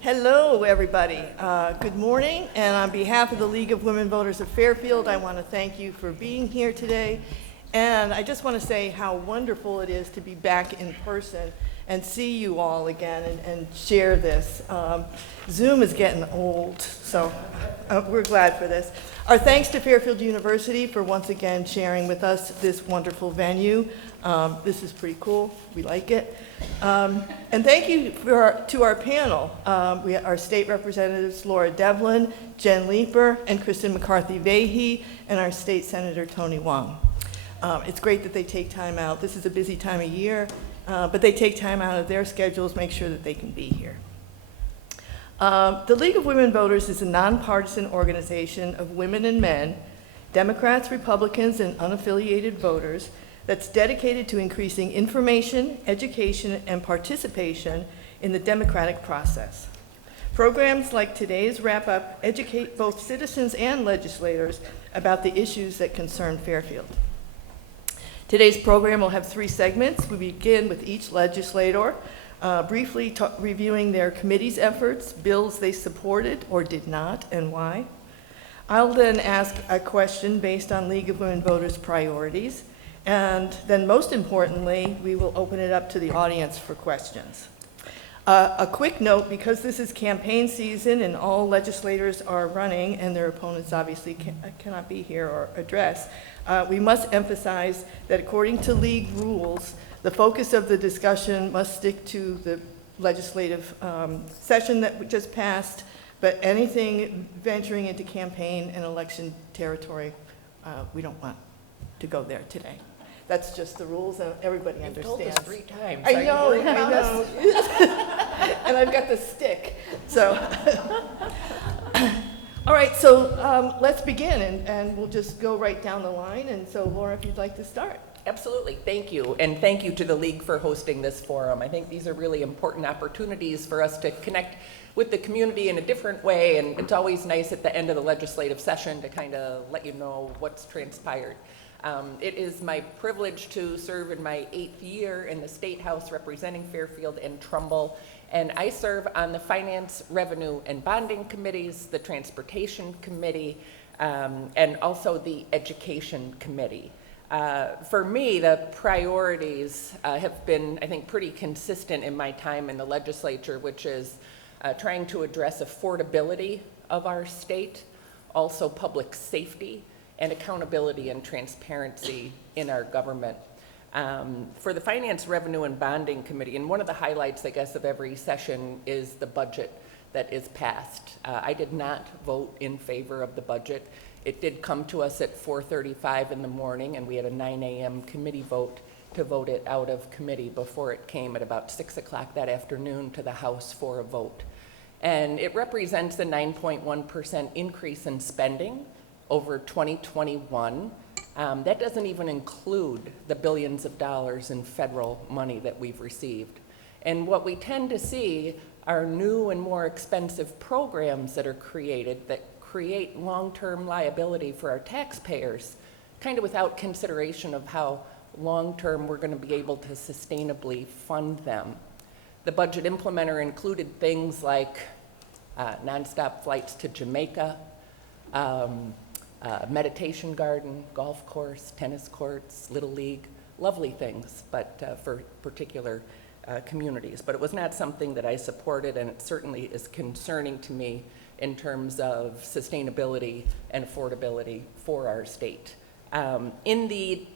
Hello, everybody. Good morning, and on behalf of the League of Women Voters of Fairfield, I want to thank you for being here today. And I just want to say how wonderful it is to be back in person and see you all again and share this. Zoom is getting old, so we're glad for this. Our thanks to Fairfield University for once again sharing with us this wonderful venue. This is pretty cool. We like it. And thank you to our panel. Our state representatives, Laura Devlin, Jen Leeper, and Kristen McCarthy-Vahey, and our state senator, Tony Wong. It's great that they take time out. This is a busy time of year, but they take time out of their schedules, make sure that they can be here. The League of Women Voters is a nonpartisan organization of women and men, Democrats, Republicans, and unaffiliated voters that's dedicated to increasing information, education, and participation in the democratic process. Programs like today's wrap-up educate both citizens and legislators about the issues that concern Fairfield. Today's program will have 3 segments. We begin with each legislator briefly reviewing their committee's efforts, bills they supported or did not, and why. I'll then ask a question based on League of Women Voters priorities. And then most importantly, we will open it up to the audience for questions. A quick note, because this is campaign season and all legislators are running and their opponents obviously cannot be here or address, we must emphasize that according to league rules, the focus of the discussion must stick to the legislative session that we just passed, but anything venturing into campaign and election territory, we don't want to go there today. That's just the rules, and everybody understands. You've told us 3 times. I know. And I've got the stick, so. All right, so let's begin, and we'll just go right down the line. And so, Laura, if you'd like to start. Absolutely, thank you. And thank you to the League for hosting this forum. I think these are really important opportunities for us to connect with the community in a different way, and it's always nice at the end of the legislative session to kind of let you know what's transpired. It is my privilege to serve in my 8th year in the State House representing Fairfield and Trumbull, and I serve on the Finance, Revenue, and Bonding Committees, the Transportation Committee, and also the Education Committee. For me, the priorities have been, I think, pretty consistent in my time in the legislature, which is trying to address affordability of our state, also public safety, and accountability and transparency in our government. For the Finance, Revenue, and Bonding Committee, and one of the highlights, I guess, of every session is the budget that is passed. I did not vote in favor of the budget. It did come to us at 4:35 in the morning, and we had a 9 a.m. committee vote to vote it out of committee before it came at about 6 o'clock that afternoon to the House for a vote. And it represents a 9.1% increase in spending over 2021. That doesn't even include the billions of dollars in federal money that we've received. And what we tend to see are new and more expensive programs that are created that create long-term liability for our taxpayers, kind of without consideration of how long-term we're going to be able to sustainably fund them. The budget implementer included things like nonstop flights to Jamaica, meditation garden, golf course, tennis courts, Little League, lovely things, but for particular communities. But it was not something that I supported, and it certainly is concerning to me in terms of sustainability and affordability for our state. In the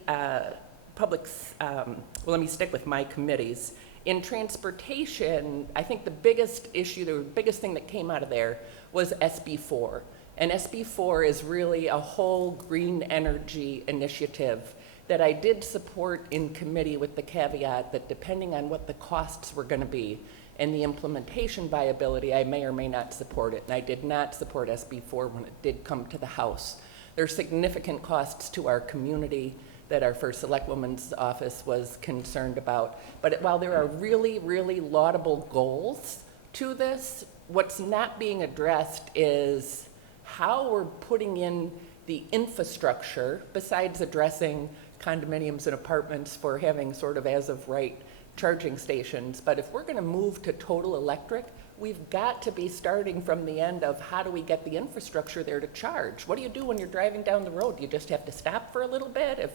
let me stick with my committees. In transportation, I think the biggest issue, the biggest thing that came out of there was SB4. And SB4 is really a whole green energy initiative that I did support in committee with the caveat that depending on what the costs were going to be and the implementation viability, I may or may not support it. And I did not support SB4 when it did come to the House. There are significant costs to our community that our first Selectwoman's office was concerned about. But while there are really, really laudable goals to this, what's not being addressed is how we're putting in the infrastructure besides addressing condominiums and apartments for having sort of as of right charging stations. But if we're going to move to total electric, we've got to be starting from the end of how do we get the infrastructure there to charge? What do you do when you're driving down the road? Do you just have to stop for a little bit?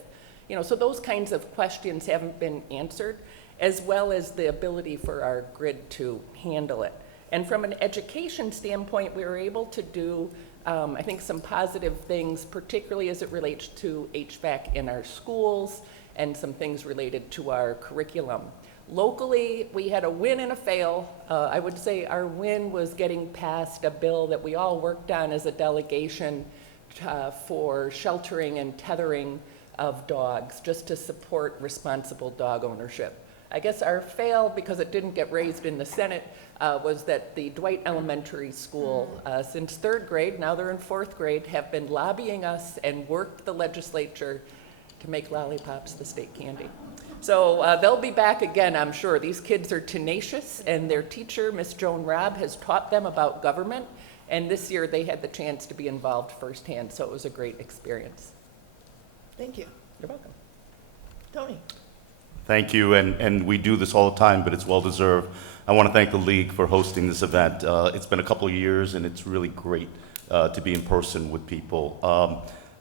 So those kinds of questions haven't been answered, as well as the ability for our grid to handle it. And from an education standpoint, we were able to do, I think, some positive things, particularly as it relates to HVAC in our schools and some things related to our curriculum. Locally, we had a win and a fail. I would say our win was getting past a bill that we all worked on as a delegation for sheltering and tethering of dogs, just to support responsible dog ownership. I guess our fail, because it didn't get raised in the Senate, was that the Dwight Elementary School, since 3rd grade, now they're in 4th grade, have been lobbying us and worked the legislature to make lollipops the state candy. So they'll be back again, I'm sure. These kids are tenacious, and their teacher, Miss Joan Robb, has taught them about government, and this year they had the chance to be involved firsthand, so it was a great experience. Thank you. You're welcome. Tony? Thank you, and we do this all the time, but it's well-deserved. I want to thank the League for hosting this event. It's been a couple of years, and it's really great to be in person with people.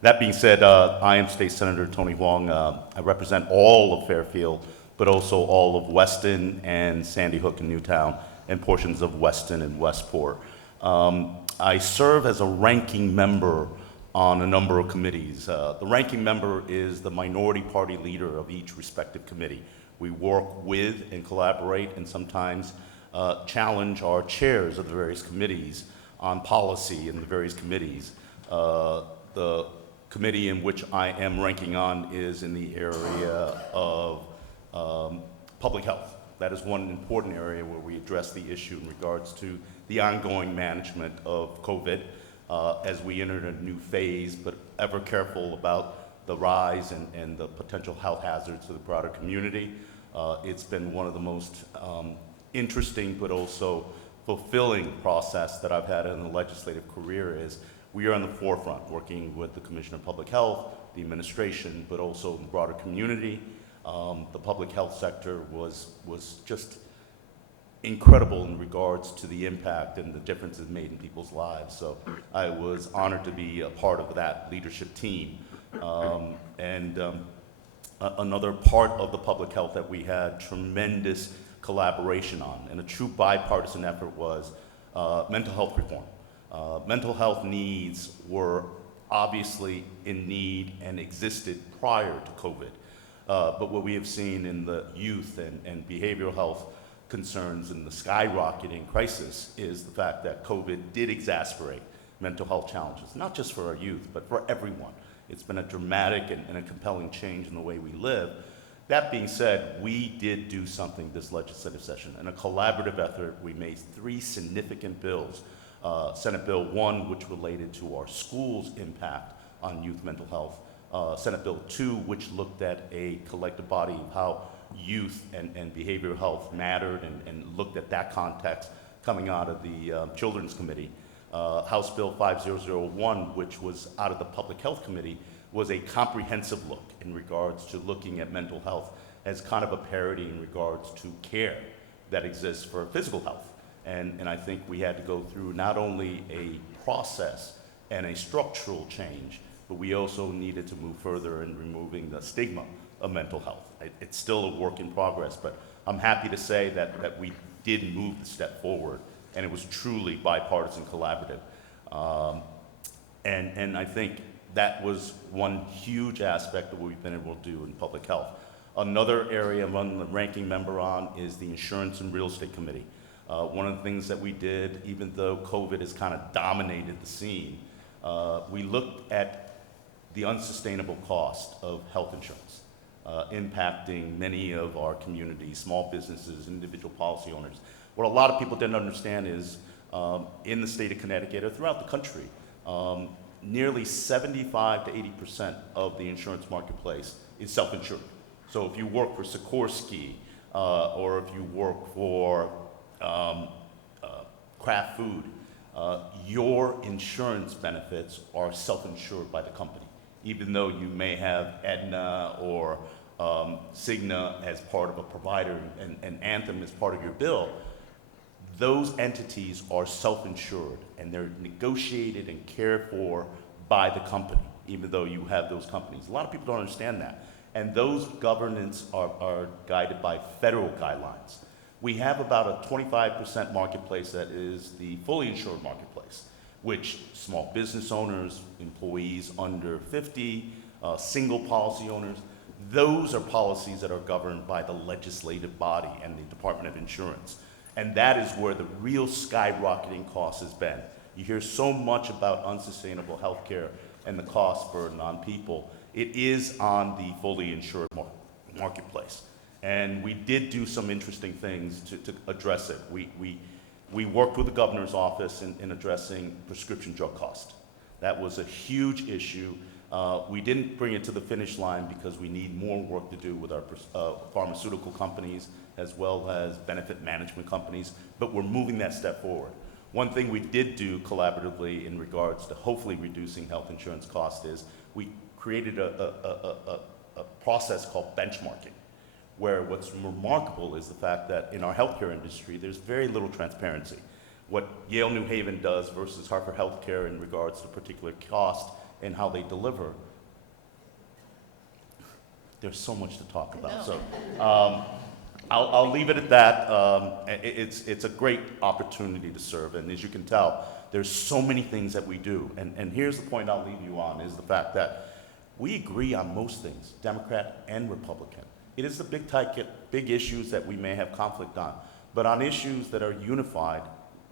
That being said, I am State Senator Tony Hwang. I represent all of Fairfield, but also all of Weston and Sandy Hook and Newtown, and portions of Weston and Westport. I serve as a ranking member on a number of committees. The ranking member is the minority party leader of each respective committee. We work with and collaborate and sometimes challenge our chairs of the various committees on policy in the various committees. The committee in which I am ranking on is in the area of public health. That is one important area where we address the issue in regards to the ongoing management of COVID. As we enter a new phase, but ever careful about the rise and the potential health hazards to the broader community. It's been one of the most interesting but also fulfilling process that I've had in the legislative career is we are on the forefront working with the Commissioner of Public Health, the administration, but also the broader community. The public health sector was just incredible in regards to the impact and the difference it made in people's lives. So I was honored to be a part of that leadership team. Another part of the public health that we had tremendous collaboration on and a true bipartisan effort was mental health reform. Mental health needs were obviously in need and existed prior to COVID. But what we have seen in the youth and behavioral health concerns and the skyrocketing crisis is the fact that COVID did exacerbate mental health challenges, not just for our youth, but for everyone. It's been a dramatic and a compelling change in the way we live. That being said, we did do something this legislative session. In a collaborative effort, we made 3 significant bills. Senate Bill 1, which related to our schools' impact on youth mental health. Senate Bill 2, which looked at a collective body of how youth and behavioral health mattered and looked at that context coming out of the Children's Committee. House Bill 5001, which was out of the Public Health Committee, was a comprehensive look in regards to looking at mental health as kind of a parity in regards to care that exists for physical health. And I think we had to go through not only a process and a structural change, but we also needed to move further in removing the stigma of mental health. It's still a work in progress, but I'm happy to say that we did move the step forward, and it was truly bipartisan collaborative. And I think that was one huge aspect of what we've been able to do in public health. Another area among the ranking member on is the Insurance and Real Estate Committee. One of the things that we did, even though COVID has kind of dominated the scene, we looked at the unsustainable cost of health insurance, impacting many of our communities, small businesses, individual policy owners. What a lot of people didn't understand is in the state of Connecticut or throughout the country, nearly 75 to 80% of the insurance marketplace is self-insured. So if you work for Sikorsky, or if you work for Kraft Food, your insurance benefits are self-insured by the company. Even though you may have Aetna or Cigna as part of a provider and Anthem as part of your bill, those entities are self-insured and they're negotiated and cared for by the company, even though you have those companies. A lot of people don't understand that. And those governance are guided by federal guidelines. We have about a 25% marketplace that is the fully insured marketplace, which small business owners, employees under 50, single policy owners, those are policies that are governed by the legislative body and the Department of Insurance. And that is where the real skyrocketing cost has been. You hear so much about unsustainable health care and the cost burden on people. It is on the fully insured marketplace. And we did do some interesting things to address it. We worked with the governor's office in addressing prescription drug cost. That was a huge issue. We didn't bring it to the finish line because we need more work to do with our pharmaceutical companies as well as benefit management companies, but we're moving that step forward. One thing we did do collaboratively in regards to hopefully reducing health insurance costs is we created a process called benchmarking, where what's remarkable is the fact that in our healthcare industry, there's very little transparency. What Yale New Haven does versus Hartford Healthcare in regards to particular cost and how they deliver, there's so much to talk about. So I'll leave it at that. It's a great opportunity to serve, and as you can tell, there's so many things that we do. And here's the point I'll leave you on, is the fact that we agree on most things, Democrat and Republican. It is the big issues that we may have conflict on, but on issues that are unified,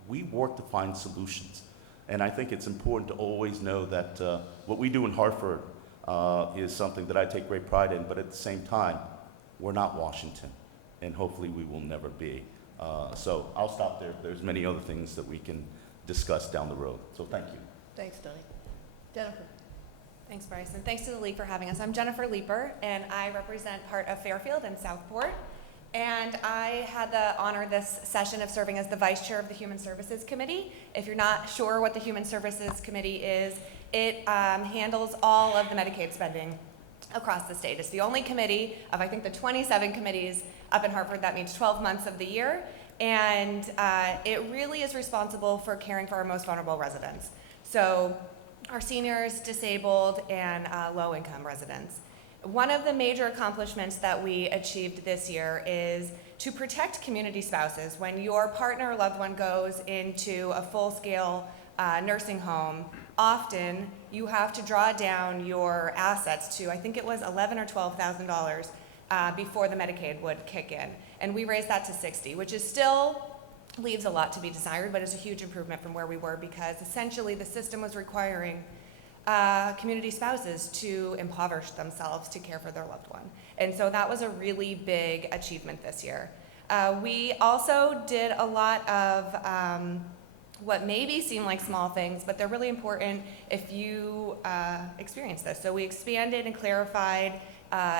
we work to find solutions. And I think it's important to always know that what we do in Hartford is something that I take great pride in, but at the same time, we're not Washington, and hopefully we will never be. So I'll stop there. There's many other things that we can discuss down the road. So thank you. Thanks, Tony. Jennifer. Thanks, Bryce, and thanks to the League for having us. I'm Jennifer Leeper, and I represent part of Fairfield and Southport. And I had the honor this session of serving as the Vice Chair of the Human Services Committee. If you're not sure what the Human Services Committee is, it handles all of the Medicaid spending across the state. It's the only committee of, I think, the 27 committees up in Hartford that meets 12 months of the year. And it really is responsible for caring for our most vulnerable residents. So our seniors, disabled, and low-income residents. One of the major accomplishments that we achieved this year is to protect community spouses. When your partner or loved one goes into a full-scale nursing home, often you have to draw down your assets to, I think it was $11,000 or $12,000 before the Medicaid would kick in. And we raised that to $60,000, which is still leaves a lot to be desired, but it's a huge improvement from where we were, because essentially the system was requiring community spouses to impoverish themselves to care for their loved one. And so that was a really big achievement this year. We also did a lot of what maybe seem like small things, but they're really important if you experience this. So we expanded and clarified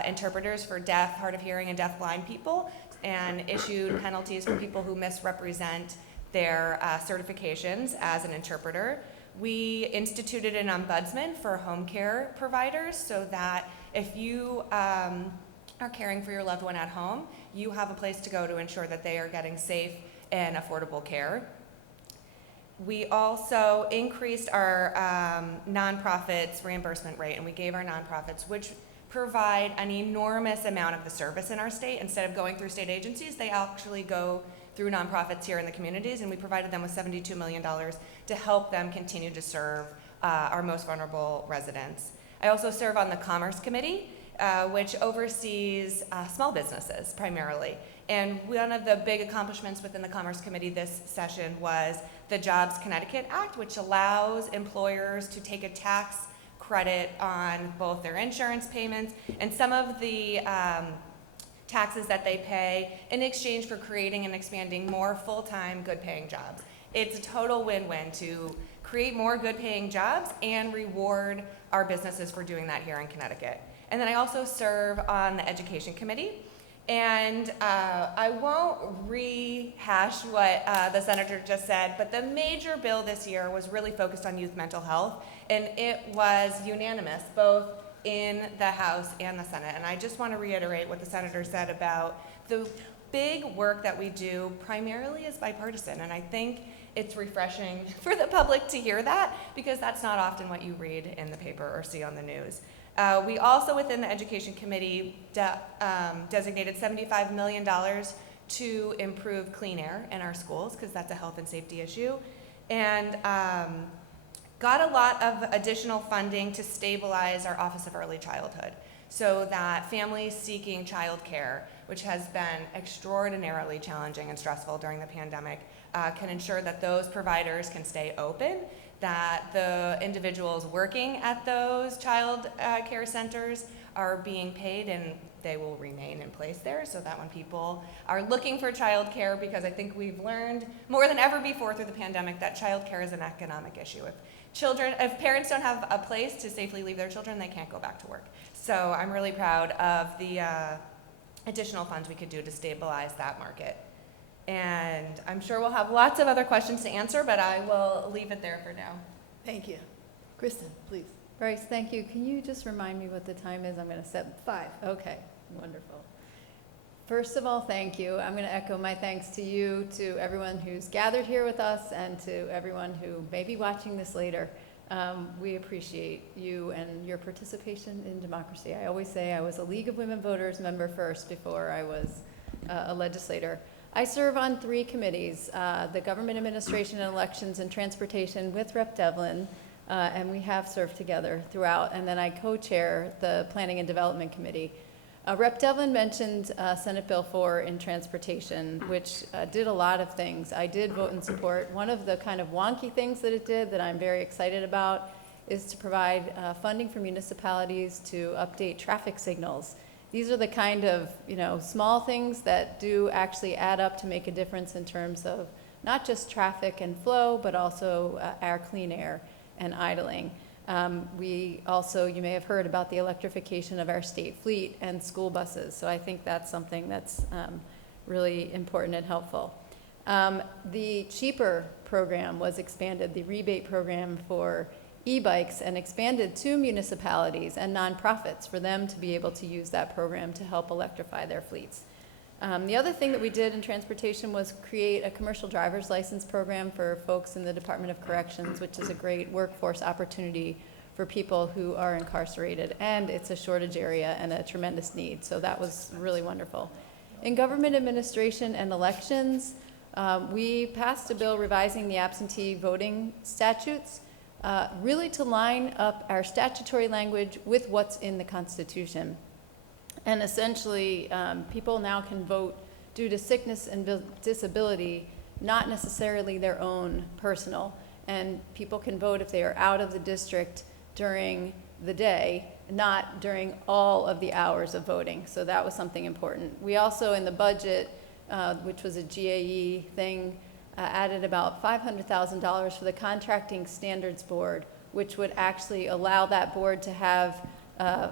interpreters for deaf, hard of hearing, and deaf-blind people, and issued penalties for people who misrepresent their certifications as an interpreter. We instituted an ombudsman for home care providers so that if you are caring for your loved one at home, you have a place to go to ensure that they are getting safe and affordable care. We also increased our nonprofits reimbursement rate, and we gave our nonprofits, which provide an enormous amount of the service in our state. Instead of going through state agencies, they actually go through nonprofits here in the communities, and we provided them with $72 million to help them continue to serve our most vulnerable residents. I also serve on the Commerce Committee, which oversees small businesses primarily. And one of the big accomplishments within the Commerce Committee this session was the Jobs Connecticut Act, which allows employers to take a tax credit on both their insurance payments and some of the taxes that they pay in exchange for creating and expanding more full-time, good-paying jobs. It's a total win-win to create more good-paying jobs and reward our businesses for doing that here in Connecticut. And then I also serve on the Education Committee. And I won't rehash what the senator just said, but the major bill this year was really focused on youth mental health, and it was unanimous, both in the House and the Senate. And I just want to reiterate what the senator said about the big work that we do primarily is bipartisan. And I think it's refreshing for the public to hear that, because that's not often what you read in the paper or see on the news. We also, within the Education Committee, designated $75 million to improve clean air in our schools, because that's a health and safety issue. And got a lot of additional funding to stabilize our Office of Early Childhood, so that families seeking childcare, which has been extraordinarily challenging and stressful during the pandemic, can ensure that those providers can stay open, that the individuals working at those child care centers are being paid, and they will remain in place there, so that when people are looking for child care, because I think we've learned more than ever before through the pandemic that child care is an economic issue. If parents don't have a place to safely leave their children, they can't go back to work. So I'm really proud of the additional funds we could do to stabilize that market. And I'm sure we'll have lots of other questions to answer, but I will leave it there for now. Thank you. Kristen, please. Bryce, thank you. Can you just remind me what the time is? I'm going to set 5. Okay, wonderful. First of all, thank you. I'm going to echo my thanks to you, to everyone who's gathered here with us, and to everyone who may be watching this later. We appreciate you and your participation in democracy. I always say I was a League of Women Voters member first before I was a legislator. I serve on 3 committees, the Government Administration and Elections and Transportation with Rep. Devlin, and we have served together throughout, and then I co-chair the Planning and Development Committee. Rep. Devlin mentioned Senate Bill 4 in transportation, which did a lot of things. I did vote in support. One of the kind of wonky things that it did that I'm very excited about is to provide funding for municipalities to update traffic signals. These are the kind of, small things that do actually add up to make a difference in terms of not just traffic and flow, but also our clean air and idling. We also, you may have heard about the electrification of our state fleet and school buses. So I think that's something that's really important and helpful. The Cheaper program was expanded, the rebate program for e-bikes, and expanded to municipalities and nonprofits for them to be able to use that program to help electrify their fleets. The other thing that we did in transportation was create a commercial driver's license program for folks in the Department of Corrections, which is a great workforce opportunity for people who are incarcerated, and it's a shortage area and a tremendous need, so that was really wonderful. In government administration and elections, we passed a bill revising the absentee voting statutes, really to line up our statutory language with what's in the Constitution. And essentially, people now can vote due to sickness and disability, not necessarily their own personal. And people can vote if they are out of the district during the day, not during all of the hours of voting. So that was something important. We also, in the budget, which was a GAE thing, added about $500,000 for the Contracting Standards Board, which would actually allow that board to have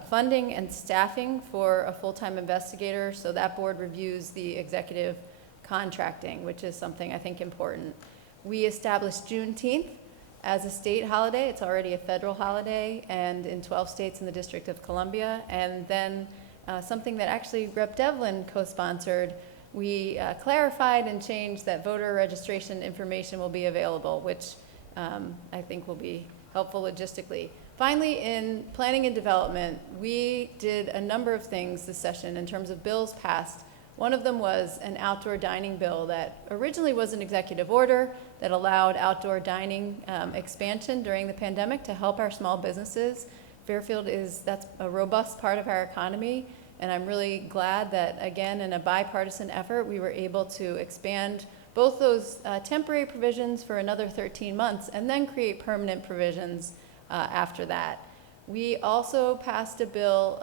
funding and staffing for a full-time investigator. So that board reviews the executive contracting, which is something I think important. We established Juneteenth as a state holiday. It's already a federal holiday, and in 12 states in the District of Columbia. And then something that actually Rep. Devlin co-sponsored, we clarified and changed that voter registration information will be available, which I think will be helpful logistically. Finally, in planning and development, we did a number of things this session in terms of bills passed. One of them was an outdoor dining bill that originally was an executive order that allowed outdoor dining expansion during the pandemic to help our small businesses. Fairfield that's a robust part of our economy, and I'm really glad that, again, in a bipartisan effort, we were able to expand both those temporary provisions for another 13 months and then create permanent provisions after that. We also passed a bill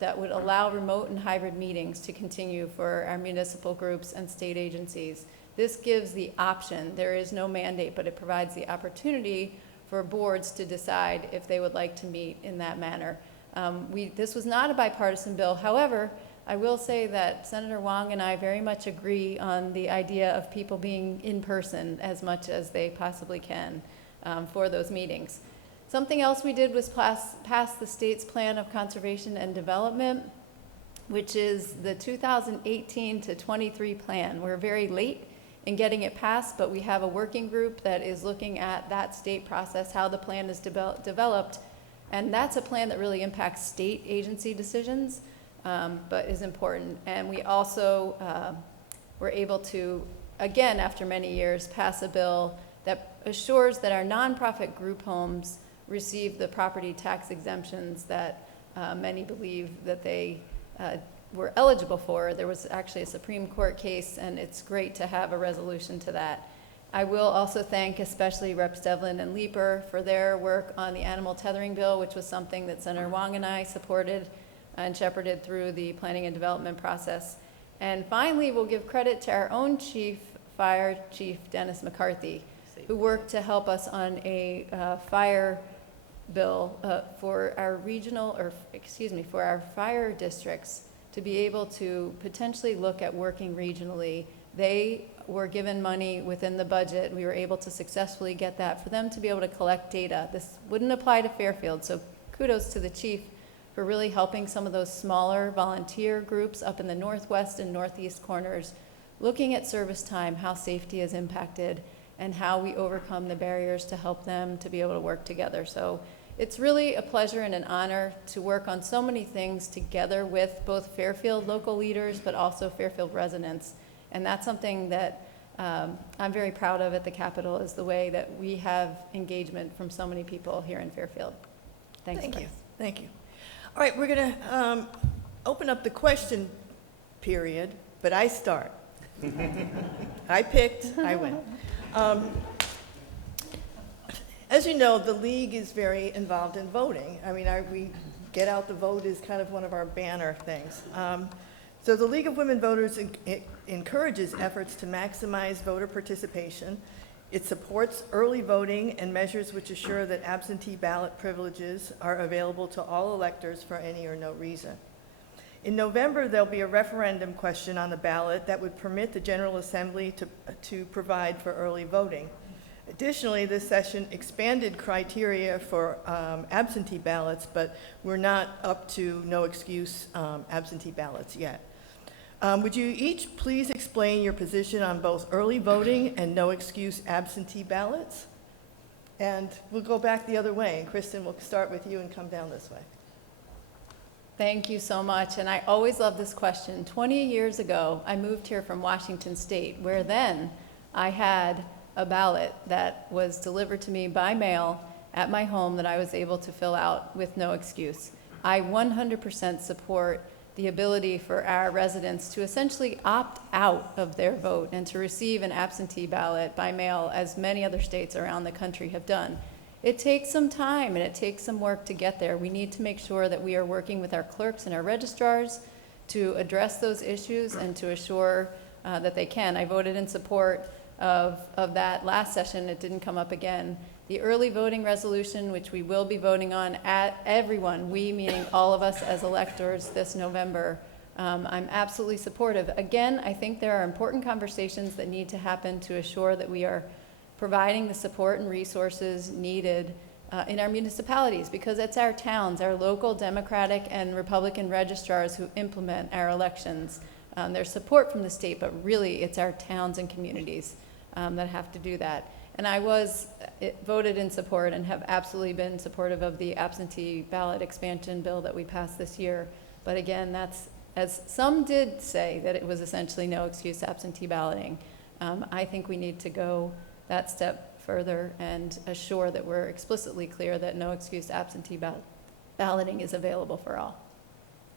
that would allow remote and hybrid meetings to continue for our municipal groups and state agencies. This gives the option. There is no mandate, but it provides the opportunity for boards to decide if they would like to meet in that manner. This was not a bipartisan bill. However, I will say that Senator Wong and I very much agree on the idea of people being in person as much as they possibly can for those meetings. Something else we did was pass the state's plan of conservation and development, which is the 2018 to 23 plan. We're very late in getting it passed, but we have a working group that is looking at that state process, how the plan is developed, and that's a plan that really impacts state agency decisions, but is important. And we also were able to, again, after many years, pass a bill that assures that our nonprofit group homes receive the property tax exemptions that many believe that they were eligible for. There was actually a Supreme Court case, and it's great to have a resolution to that. I will also thank especially Reps. Devlin and Leeper for their work on the animal tethering bill, which was something that Senator Wong and I supported and shepherded through the planning and development process. And finally, we'll give credit to our own Fire Chief Dennis McCarthy, who worked to help us on a fire bill for our for our fire districts to be able to potentially look at working regionally. They were given money within the budget. We were able to successfully get that for them to be able to collect data. This wouldn't apply to Fairfield, so kudos to the chief for really helping some of those smaller volunteer groups up in the northwest and northeast corners, looking at service time, how safety is impacted, and how we overcome the barriers to help them to be able to work together. So it's really a pleasure and an honor to work on so many things together with both Fairfield local leaders, but also Fairfield residents. And that's something that I'm very proud of at the Capitol, is the way that we have engagement from so many people here in Fairfield. Thanks. Thank you. Chris. Thank you. All right, we're going to open up the question period, but I start. I picked, I win. As you know, the League is very involved in voting. I mean, we get out the vote is kind of one of our banner things. So the League of Women Voters encourages efforts to maximize voter participation. It supports early voting and measures which assure that absentee ballot privileges are available to all electors for any or no reason. In November, there'll be a referendum question on the ballot that would permit the General Assembly to provide for early voting. Additionally, this session expanded criteria for absentee ballots, but we're not up to no excuse absentee ballots yet. Would you each please explain your position on both early voting and no excuse absentee ballots? And we'll go back the other way. And Kristen, we'll start with you and come down this way. Thank you so much, and I always love this question. 20 years ago, I moved here from Washington State, where then I had a ballot that was delivered to me by mail at my home that I was able to fill out with no excuse. I 100% support the ability for our residents to essentially opt out of their vote and to receive an absentee ballot by mail, as many other states around the country have done. It takes some time and it takes some work to get there. We need to make sure that we are working with our clerks and our registrars to address those issues and to assure that they can. I voted in support of that last session. It didn't come up again. The early voting resolution, which we will be voting on at everyone, we meaning all of us as electors this November, I'm absolutely supportive. Again, I think there are important conversations that need to happen to assure that we are providing the support and resources needed in our municipalities, because it's our towns, our local Democratic and Republican registrars who implement our elections. There's support from the state, but really it's our towns and communities that have to do that. And I voted in support and have absolutely been supportive of the absentee ballot expansion bill that we passed this year. But again, that's, as some did say, that it was essentially no excuse absentee balloting. I think we need to go that step further and assure that we're explicitly clear that no excuse absentee balloting is available for all.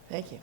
Thank you.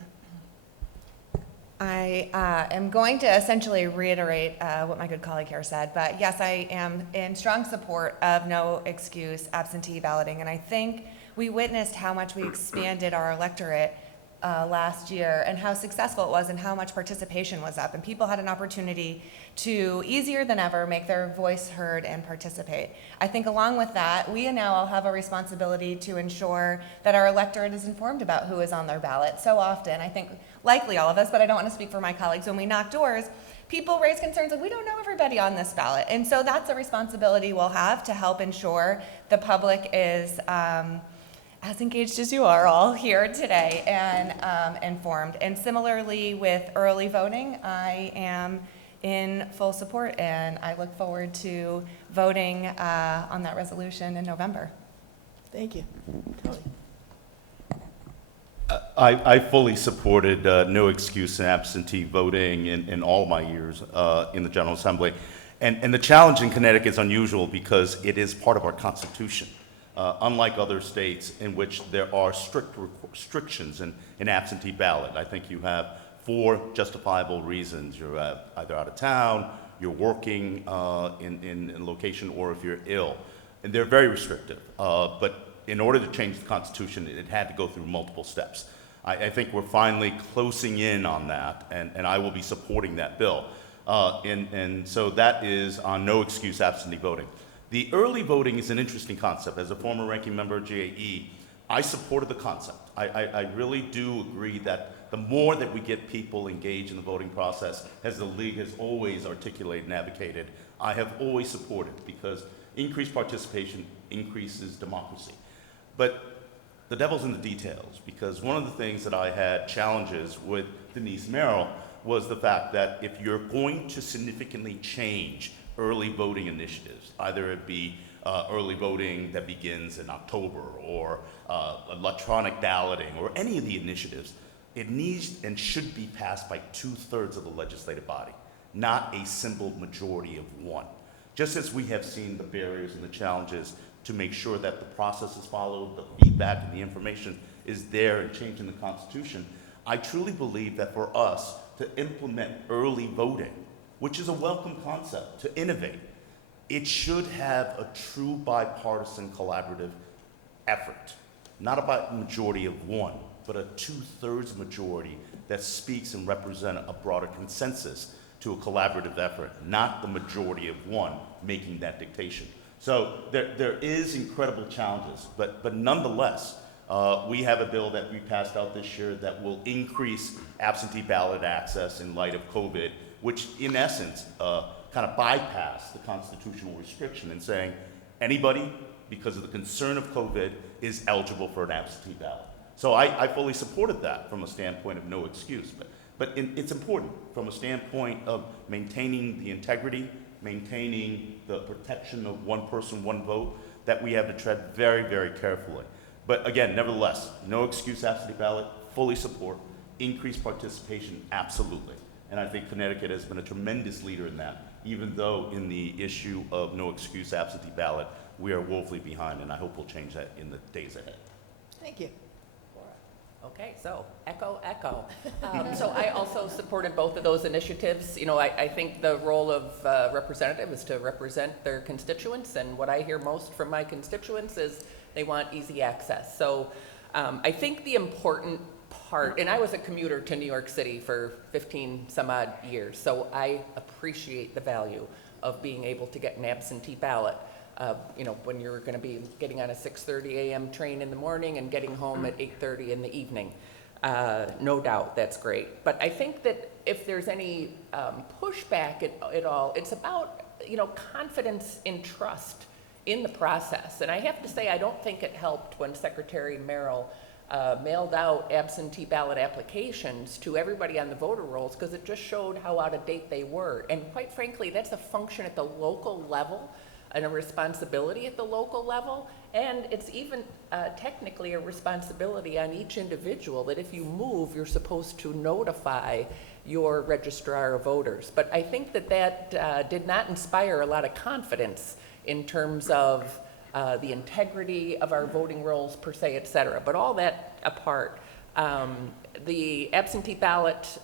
I am going to essentially reiterate what my good colleague here said, but yes, I am in strong support of no excuse absentee balloting, and I think we witnessed how much we expanded our electorate last year and how successful it was and how much participation was up, and people had an opportunity to, easier than ever, make their voice heard and participate. I think along with that, we now all have a responsibility to ensure that our electorate is informed about who is on their ballot. So often, I think likely all of us, but I don't want to speak for my colleagues, when we knock doors, people raise concerns like, we don't know everybody on this ballot. And so that's a responsibility we'll have to help ensure the public is as engaged as you are all here today and informed. And similarly with early voting, I am in full support, and I look forward to voting on that resolution in November. Thank you. Tony. I fully supported no excuse and absentee voting in all my years in the General Assembly. And the challenge in Connecticut is unusual because it is part of our Constitution. Unlike other states in which there are strict restrictions in absentee ballot. I think you have 4 justifiable reasons. You're either out of town, you're working in a location, or if you're ill. And they're very restrictive. But in order to change the Constitution, it had to go through multiple steps. I think we're finally closing in on that, and I will be supporting that bill. And so that is on no excuse absentee voting. The early voting is an interesting concept. As a former ranking member of GAE, I supported the concept. I really do agree that the more that we get people engaged in the voting process, as the League has always articulated and advocated, I have always supported, because increased participation increases democracy. But the devil's in the details, because one of the things that I had challenges with Denise Merrill was the fact that if you're going to significantly change early voting initiatives, either it be early voting that begins in October, or electronic balloting, or any of the initiatives, it needs and should be passed by 2/3 of the legislative body, not a simple majority of 1. Just as we have seen the barriers and the challenges to make sure that the process is followed, the feedback and the information is there in changing the Constitution, I truly believe that for us to implement early voting, which is a welcome concept, to innovate, it should have a true bipartisan collaborative effort, not about a majority of 1, but a 2/3 majority that speaks and represents a broader consensus to a collaborative effort, not the majority of 1 making that dictation. So there is incredible challenges, but nonetheless, we have a bill that we passed out this year that will increase absentee ballot access in light of COVID, which in essence kind of bypassed the constitutional restriction in saying anybody, because of the concern of COVID, is eligible for an absentee ballot. So I fully supported that from a standpoint of no excuse, but it's important from a standpoint of maintaining the integrity, maintaining the protection of 1 person, 1 vote, that we have to tread very, very carefully. But again, nevertheless, no excuse absentee ballot, fully support. Increased participation, absolutely. And I think Connecticut has been a tremendous leader in that, even though in the issue of no excuse absentee ballot, we are woefully behind, and I hope we'll change that in the days ahead. Thank you. Okay, so echo. So I also supported both of those initiatives. You know, I think the role of representative is to represent their constituents, and what I hear most from my constituents is they want easy access. So I think the important part, and I was a commuter to New York City for 15 some odd years, so I appreciate the value of being able to get an absentee ballot. You know, when you're going to be getting on a 6:30 a.m. train in the morning and getting home at 8:30 in the evening. No doubt, that's great. But I think that if there's any pushback at all, it's about, you know, confidence and trust in the process. And I have to say, I don't think it helped when Secretary Merrill mailed out absentee ballot applications to everybody on the voter rolls, because it just showed how out of date they were. And quite frankly, that's a function at the local level and a responsibility at the local level, and it's even technically a responsibility on each individual that if you move, you're supposed to notify your registrar of voters. But I think that did not inspire a lot of confidence in terms of the integrity of our voting rolls per se, et cetera. But all that apart, the absentee ballot,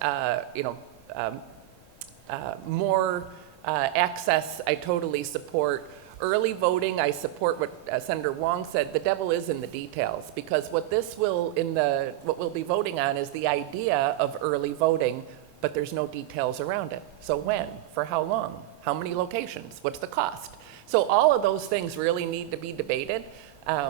more access, I totally support. Early voting, I support what Senator Wong said. The devil is in the details, because what we'll be voting on is the idea of early voting, but there's no details around it. So when? For how long? How many locations? What's the cost? So all of those things really need to be debated.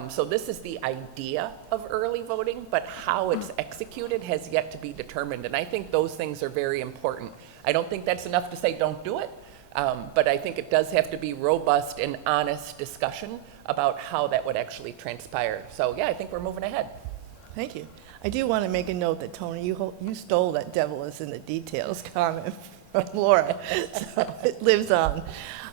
So this is the idea of early voting, but how it's executed has yet to be determined. And I think those things are very important. I don't think that's enough to say don't do it, but I think it does have to be robust and honest discussion about how that would actually transpire. So yeah, I think we're moving ahead. Thank you. I do want to make a note that, Tony, you stole that "devil is in the details" comment from Laura, so it lives on.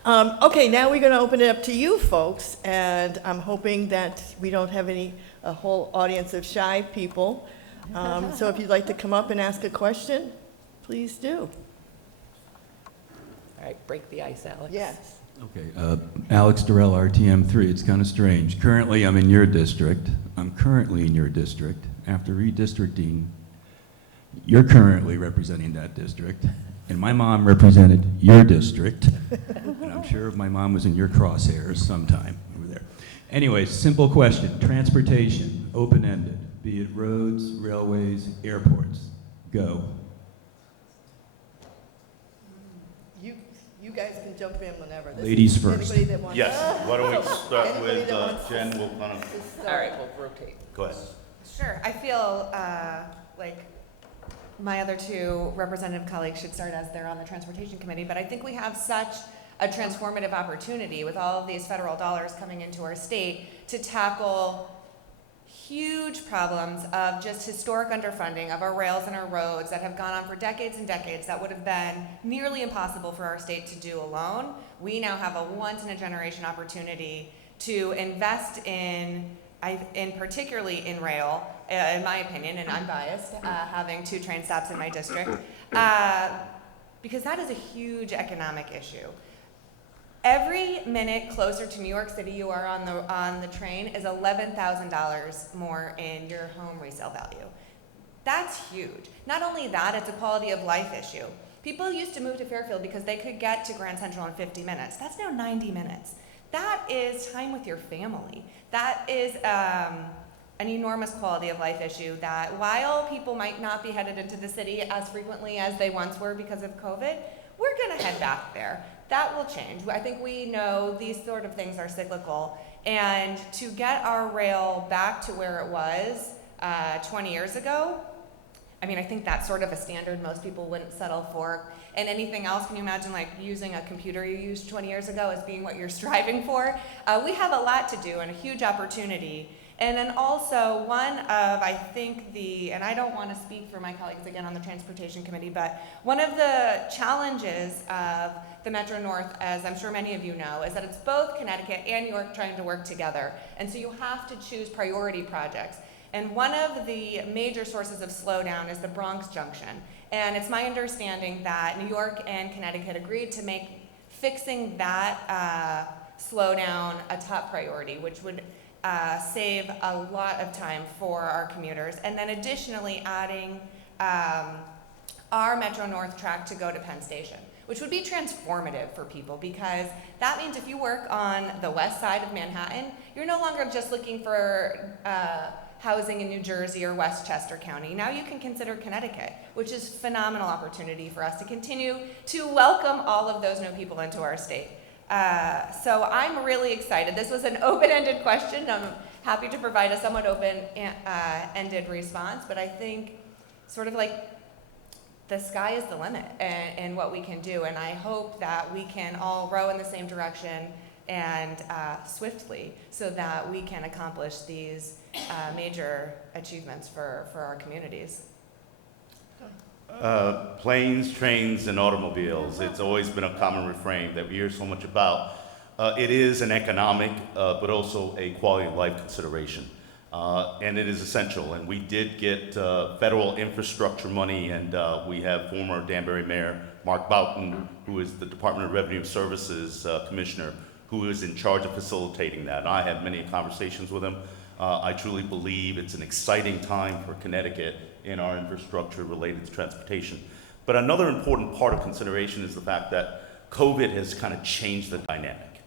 Okay, now we're going to open it up to you folks, and I'm hoping that we don't have a whole audience of shy people. So if you'd like to come up and ask a question, please do. All right, break the ice, Alex. Yes. Okay, Alex Durrell, RTM3. It's kind of strange. Currently, I'm in your district. I'm currently in your district. After redistricting, you're currently representing that district, and my mom represented your district, and I'm sure my mom was in your crosshairs sometime over there. Anyway, simple question. Transportation, open-ended, be it roads, railways, airports. Go. You guys can jump in whenever. This Ladies is first. Anybody that wants Yes, why don't we start Anybody with that wants to- Jen, we'll kind of, to start. All right, we'll rotate. go ahead. Sure. I feel like my other two representative colleagues should start as they're on the Transportation Committee, but I think we have such a transformative opportunity with all of these federal dollars coming into our state to tackle huge problems of just historic underfunding of our rails and our roads that have gone on for decades and decades that would have been nearly impossible for our state to do alone. We now have a once-in-a-generation opportunity to invest in particularly in rail, in my opinion, and I'm biased, having 2 train stops in my district, because that is a huge economic issue. Every minute closer to New York City you are on the train is $11,000 more in your home resale value. That's huge. Not only that, it's a quality of life issue. People used to move to Fairfield because they could get to Grand Central in 50 minutes. That's now 90 minutes. That is time with your family. That is an enormous quality of life issue that while people might not be headed into the city as frequently as they once were because of COVID, we're gonna head back there. That will change. I think we know these sort of things are cyclical, and to get our rail back to where it was 20 years ago, I mean, I think that's sort of a standard most people wouldn't settle for. And anything else, can you imagine like using a computer you used 20 years ago as being what you're striving for? We have a lot to do and a huge opportunity. And then also one of, I think and I don't want to speak for my colleagues again on the Transportation Committee, but one of the challenges of the Metro North, as I'm sure many of you know, is that it's both Connecticut and New York trying to work together. And so you have to choose priority projects. And one of the major sources of slowdown is the Bronx Junction. And it's my understanding that New York and Connecticut agreed to make fixing that slowdown a top priority, which would save a lot of time for our commuters. And then additionally adding our Metro North track to go to Penn Station, which would be transformative for people because that means if you work on the west side of Manhattan, you're no longer just looking for housing in New Jersey or Westchester County. Now you can consider Connecticut, which is a phenomenal opportunity for us to continue to welcome all of those new people into our state. So I'm really excited. This was an open-ended question. I'm happy to provide a somewhat open-ended response, but I think sort of like the sky is the limit in what we can do, and I hope that we can all row in the same direction and swiftly so that we can accomplish these major achievements for our communities. Planes, trains, and automobiles. It's always been a common refrain that we hear so much about. It is an economic, but also a quality of life consideration. And it is essential. And we did get federal infrastructure money, and we have former Danbury Mayor Mark Boughton, who is the Department of Revenue Services Commissioner, who is in charge of facilitating that. I had many conversations with him. I truly believe it's an exciting time for Connecticut in our infrastructure related to transportation. But another important part of consideration is the fact that COVID has kind of changed the dynamic.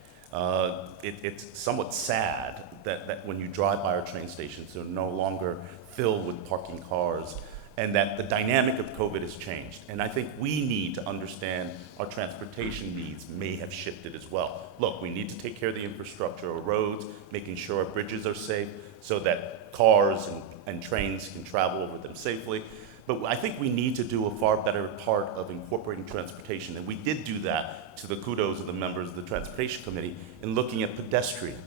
It's somewhat sad that when you drive by our train stations, they're no longer filled with parking cars. and that the dynamic of COVID has changed. And I think we need to understand our transportation needs may have shifted as well. Look, we need to take care of the infrastructure, our roads, making sure our bridges are safe so that cars and trains can travel over them safely. But I think we need to do a far better part of incorporating transportation. And we did do that, to the kudos of the members of the Transportation Committee, in looking at pedestrian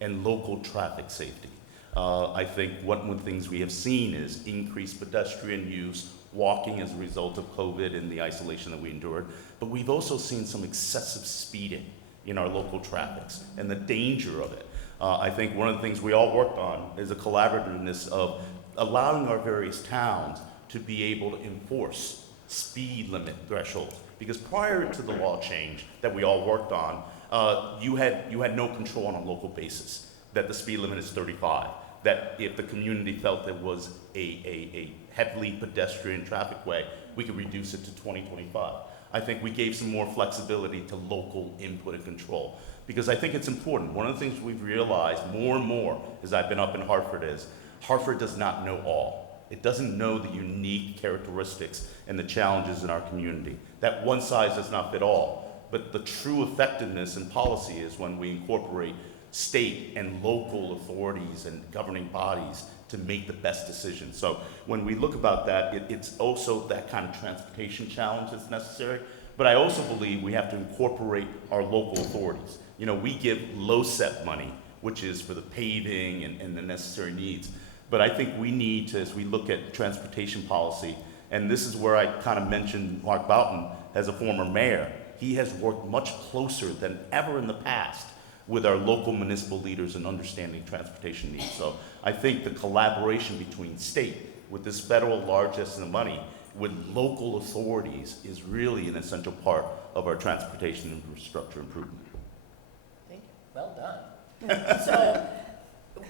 and local traffic safety. I think one of the things we have seen is increased pedestrian use, walking as a result of COVID and the isolation that we endured. But we've also seen some excessive speeding in our local traffics and the danger of it. I think one of the things we all worked on is a collaborativeness of allowing our various towns to be able to enforce speed limit thresholds. Because prior to the law change that we all worked on, you had no control on a local basis, that the speed limit is 35, that if the community felt there was a heavily pedestrian traffic way, we could reduce it to 20, 25. I think we gave some more flexibility to local input and control. Because I think it's important. One of the things we've realized more and more as I've been up in Hartford is, Hartford does not know all. It doesn't know the unique characteristics and the challenges in our community. That one size does not fit all. But the true effectiveness in policy is when we incorporate state and local authorities and governing bodies to make the best decisions. So when we look about that, it's also that kind of transportation challenge that's necessary. But I also believe we have to incorporate our local authorities. You know, we give LoCEP money, which is for the paving and the necessary needs. But I think we need to, as we look at transportation policy, and this is where I kind of mentioned Mark Boughton as a former mayor, he has worked much closer than ever in the past with our local municipal leaders in understanding transportation needs. So I think the collaboration between state, with this federal largesse in the money, with local authorities is really an essential part of our transportation infrastructure improvement. Thank you. Well done. So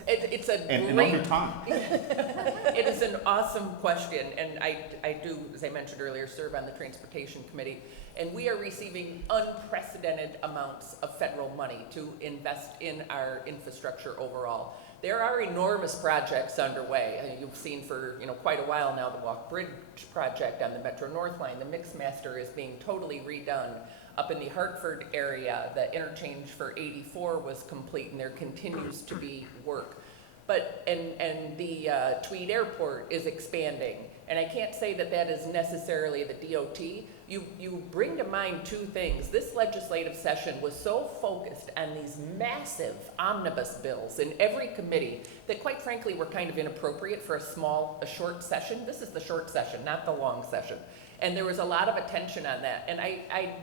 it's a And great. under time. It is an awesome question, and I do, as I mentioned earlier, serve on the Transportation Committee, and we are receiving unprecedented amounts of federal money to invest in our infrastructure overall. There are enormous projects underway. You've seen for quite a while now the Walk Bridge project on the Metro North Line. The Mixmaster is being totally redone. Up in the Hartford area, the interchange for 84 was complete, and there continues to be work. But, and the Tweed Airport is expanding. And I can't say that that is necessarily the DOT. You bring to mind two things. This legislative session was so focused on these massive omnibus bills in every committee that quite frankly were kind of inappropriate for a short session. This is the short session, not the long session. And there was a lot of attention on that. And I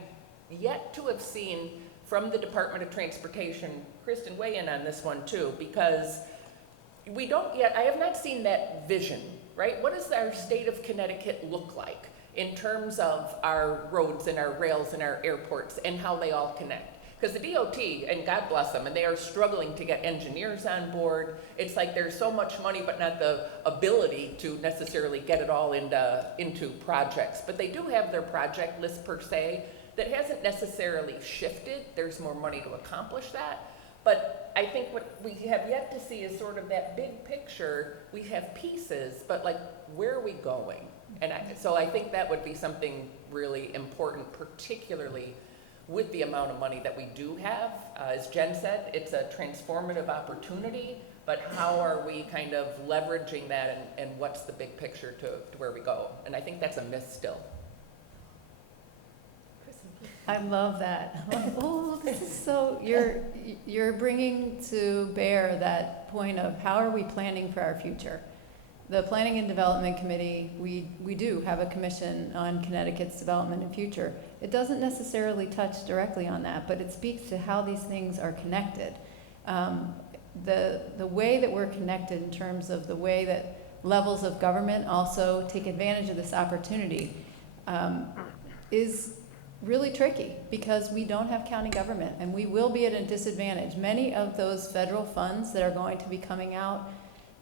yet to have seen from the Department of Transportation, Kristen, weigh in on this one too, because I have not seen that vision, right? What does our state of Connecticut look like in terms of our roads and our rails and our airports and how they all connect? Because the DOT, and God bless them, and they are struggling to get engineers on board. It's like there's so much money, but not the ability to necessarily get it all into projects. But they do have their project list per se that hasn't necessarily shifted. There's more money to accomplish that. But I think what we have yet to see is sort of that big picture. We have pieces, but like, where are we going? And so I think that would be something really important, particularly with the amount of money that we do have. As Jen said, it's a transformative opportunity, but how are we kind of leveraging that and what's the big picture to where we go? And I think that's a miss still. I love that. I'm like, oh, this is so, you're bringing to bear that point of how are we planning for our future? The Planning and Development Committee, we do have a commission on Connecticut's development and future. It doesn't necessarily touch directly on that, but it speaks to how these things are connected. The way that we're connected in terms of the way that levels of government also take advantage of this opportunity is really tricky because we don't have county government and we will be at a disadvantage. Many of those federal funds that are going to be coming out,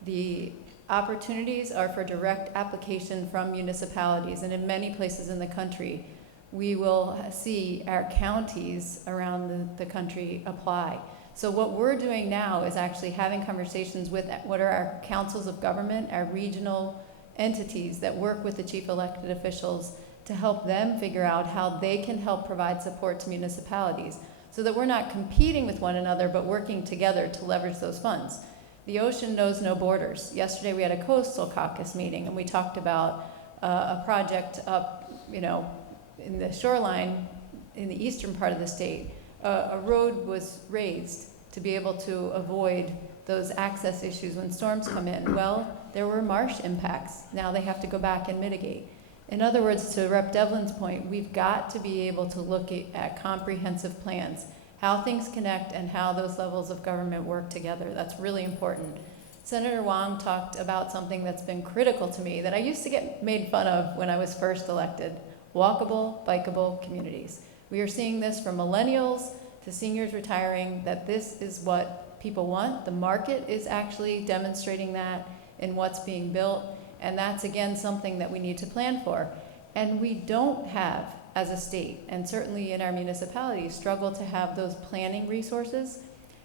the opportunities are for direct application from municipalities, and in many places in the country, we will see our counties around the country apply. So what we're doing now is actually having conversations with what are our councils of government, our regional entities that work with the chief elected officials to help them figure out how they can help provide support to municipalities so that we're not competing with one another, but working together to leverage those funds. The ocean knows no borders. Yesterday we had a coastal caucus meeting and we talked about a project up, in the shoreline in the eastern part of the state. A road was raised to be able to avoid those access issues when storms come in. Well, there were marsh impacts. Now they have to go back and mitigate. In other words, to Rep. Devlin's point, we've got to be able to look at comprehensive plans, how things connect and how those levels of government work together. That's really important. Senator Wong talked about something that's been critical to me that I used to get made fun of when I was first elected: walkable, bikeable communities. We are seeing this from millennials to seniors retiring, that this is what people want. The market is actually demonstrating that in what's being built, and that's again something that we need to plan for. And we don't have, as a state, and certainly in our municipalities, struggle to have those planning resources.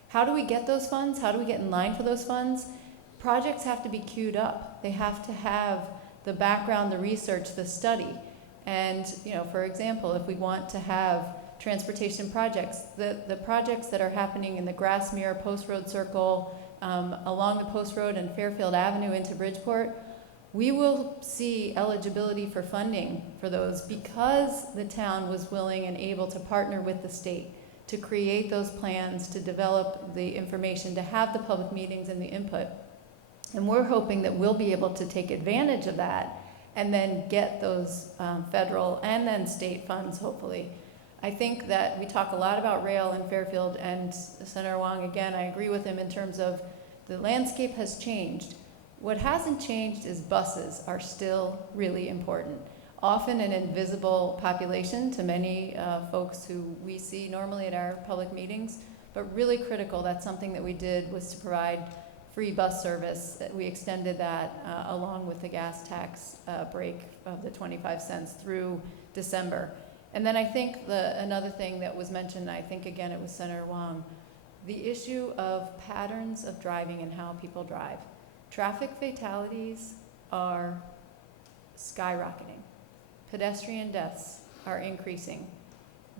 How do we get those funds? How do we get in line for those funds? Projects have to be queued up. They have to have the background, the research, the study. And, for example, if we want to have transportation projects, the projects that are happening in the Grassmere Post Road Circle, along the Post Road and Fairfield Avenue into Bridgeport, we will see eligibility for funding for those because the town was willing and able to partner with the state to create those plans, to develop the information, to have the public meetings and the input. And we're hoping that we'll be able to take advantage of that and then get those federal and then state funds, hopefully. I think that we talk a lot about rail in Fairfield, and Senator Wong, again, I agree with him in terms of the landscape has changed. What hasn't changed is buses are still really important. Often an invisible population to many folks who we see normally at our public meetings, but really critical. That's something that we did, was to provide free bus service. We extended that along with the gas tax break of the 25 cents through December. And then I think another thing that was mentioned, I think again it was Senator Wong, the issue of patterns of driving and how people drive. Traffic fatalities are skyrocketing. Pedestrian deaths are increasing.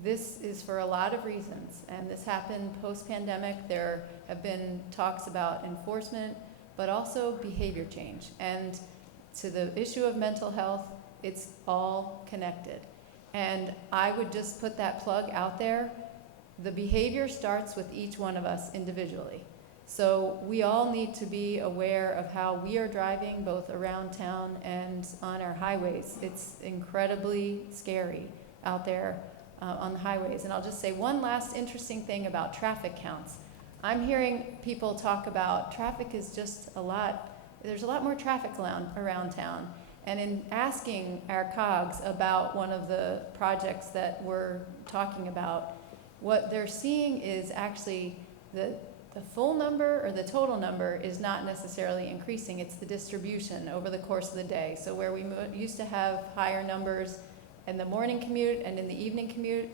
This is for a lot of reasons, and this happened post-pandemic. There have been talks about enforcement, but also behavior change. And to the issue of mental health, it's all connected. And I would just put that plug out there. The behavior starts with each one of us individually. So we all need to be aware of how we are driving both around town and on our highways. It's incredibly scary out there on the highways. And I'll just say one last interesting thing about traffic counts. I'm hearing people talk about traffic is just there's a lot more traffic around town. And in asking our COGS about one of the projects that we're talking about, what they're seeing is actually the full number or the total number is not necessarily increasing. It's the distribution over the course of the day. So where we used to have higher numbers in the morning commute and in the evening commute,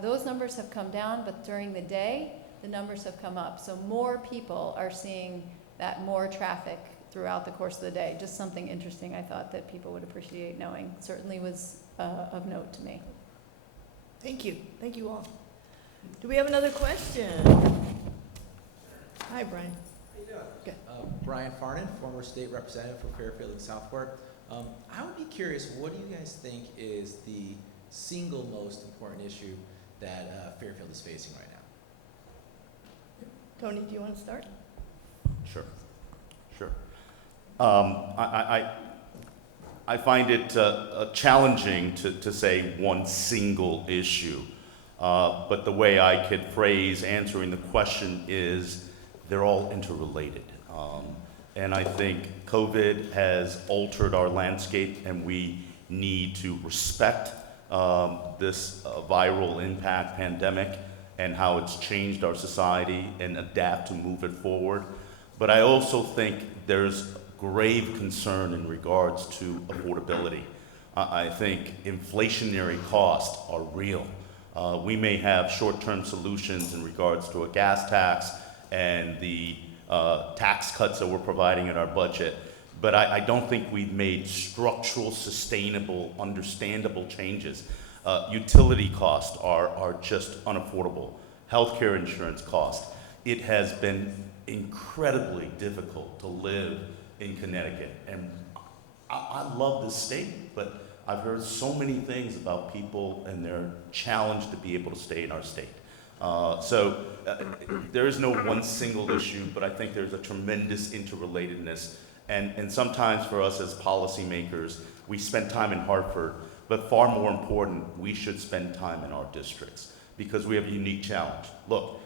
those numbers have come down, but during the day, the numbers have come up. So more people are seeing that more traffic throughout the course of the day. Just something interesting I thought that people would appreciate knowing. Certainly was of note to me. Thank you. Thank you all. Do we have another question? Hi, Brian. How you doing? Good. Brian Farnan, former state representative for Fairfield and Southport. I would be curious, what do you guys think is the single most important issue that Fairfield is facing right now? Tony, do you want to start? Sure. I find it challenging to say one single issue, but the way I could phrase answering the question is they're all interrelated. And I think COVID has altered our landscape, and we need to respect this viral impact pandemic and how it's changed our society and adapt to move it forward. But I also think there's grave concern in regards to affordability. I think inflationary costs are real. We may have short-term solutions in regards to a gas tax and the tax cuts that we're providing in our budget, but I don't think we've made structural, sustainable, understandable changes. Utility costs are just unaffordable. Healthcare insurance costs. It has been incredibly difficult to live in Connecticut, and I love this state, but I've heard so many things about people and their challenge to be able to stay in our state. There is no one single issue, but I think there's a tremendous interrelatedness. And sometimes for us as policymakers, we spend time in Hartford, but far more important, we should spend time in our districts because we have a unique challenge. Look,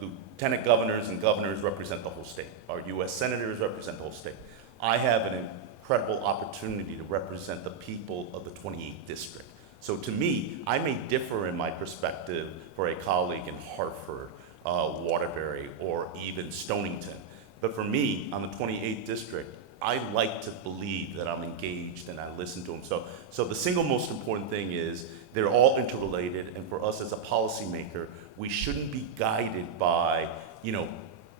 lieutenant governors and governors represent the whole state. Our U.S. senators represent the whole state. I have an incredible opportunity to represent the people of the 28th district. So to me, I may differ in my perspective for a colleague in Hartford, Waterbury, or even Stonington. But for me, on the 28th district, I like to believe that I'm engaged and I listen to them. So the single most important thing is they're all interrelated, and for us as a policymaker, we shouldn't be guided by,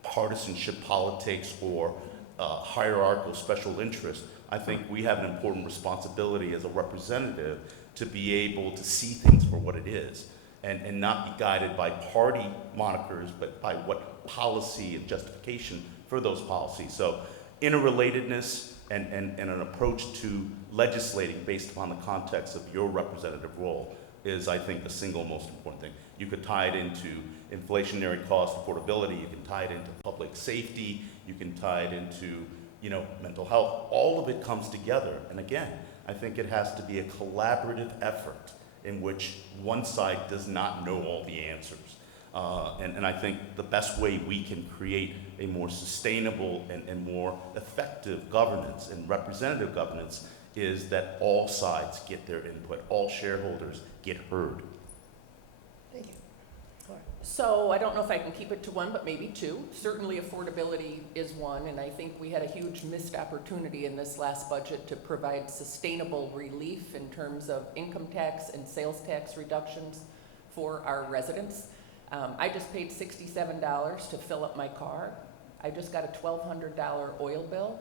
partisanship politics or hierarchical special interest. I think we have an important responsibility as a representative to be able to see things for what it is and not be guided by party monikers, but by what policy and justification for those policies. So interrelatedness and an approach to legislating based upon the context of your representative role is, I think, the single most important thing. You could tie it into inflationary cost affordability, you can tie it into public safety, you can tie it into mental health. All of it comes together. And again, I think it has to be a collaborative effort in which one side does not know all the answers. And I think the best way we can create a more sustainable and more effective governance and representative governance is that all sides get their input, all shareholders get heard. Thank you. Laura. So I don't know if I can keep it to one, but maybe two. Certainly affordability is one, and I think we had a huge missed opportunity in this last budget to provide sustainable relief in terms of income tax and sales tax reductions for our residents. I just paid $67 to fill up my car. I just got a $1,200 oil bill.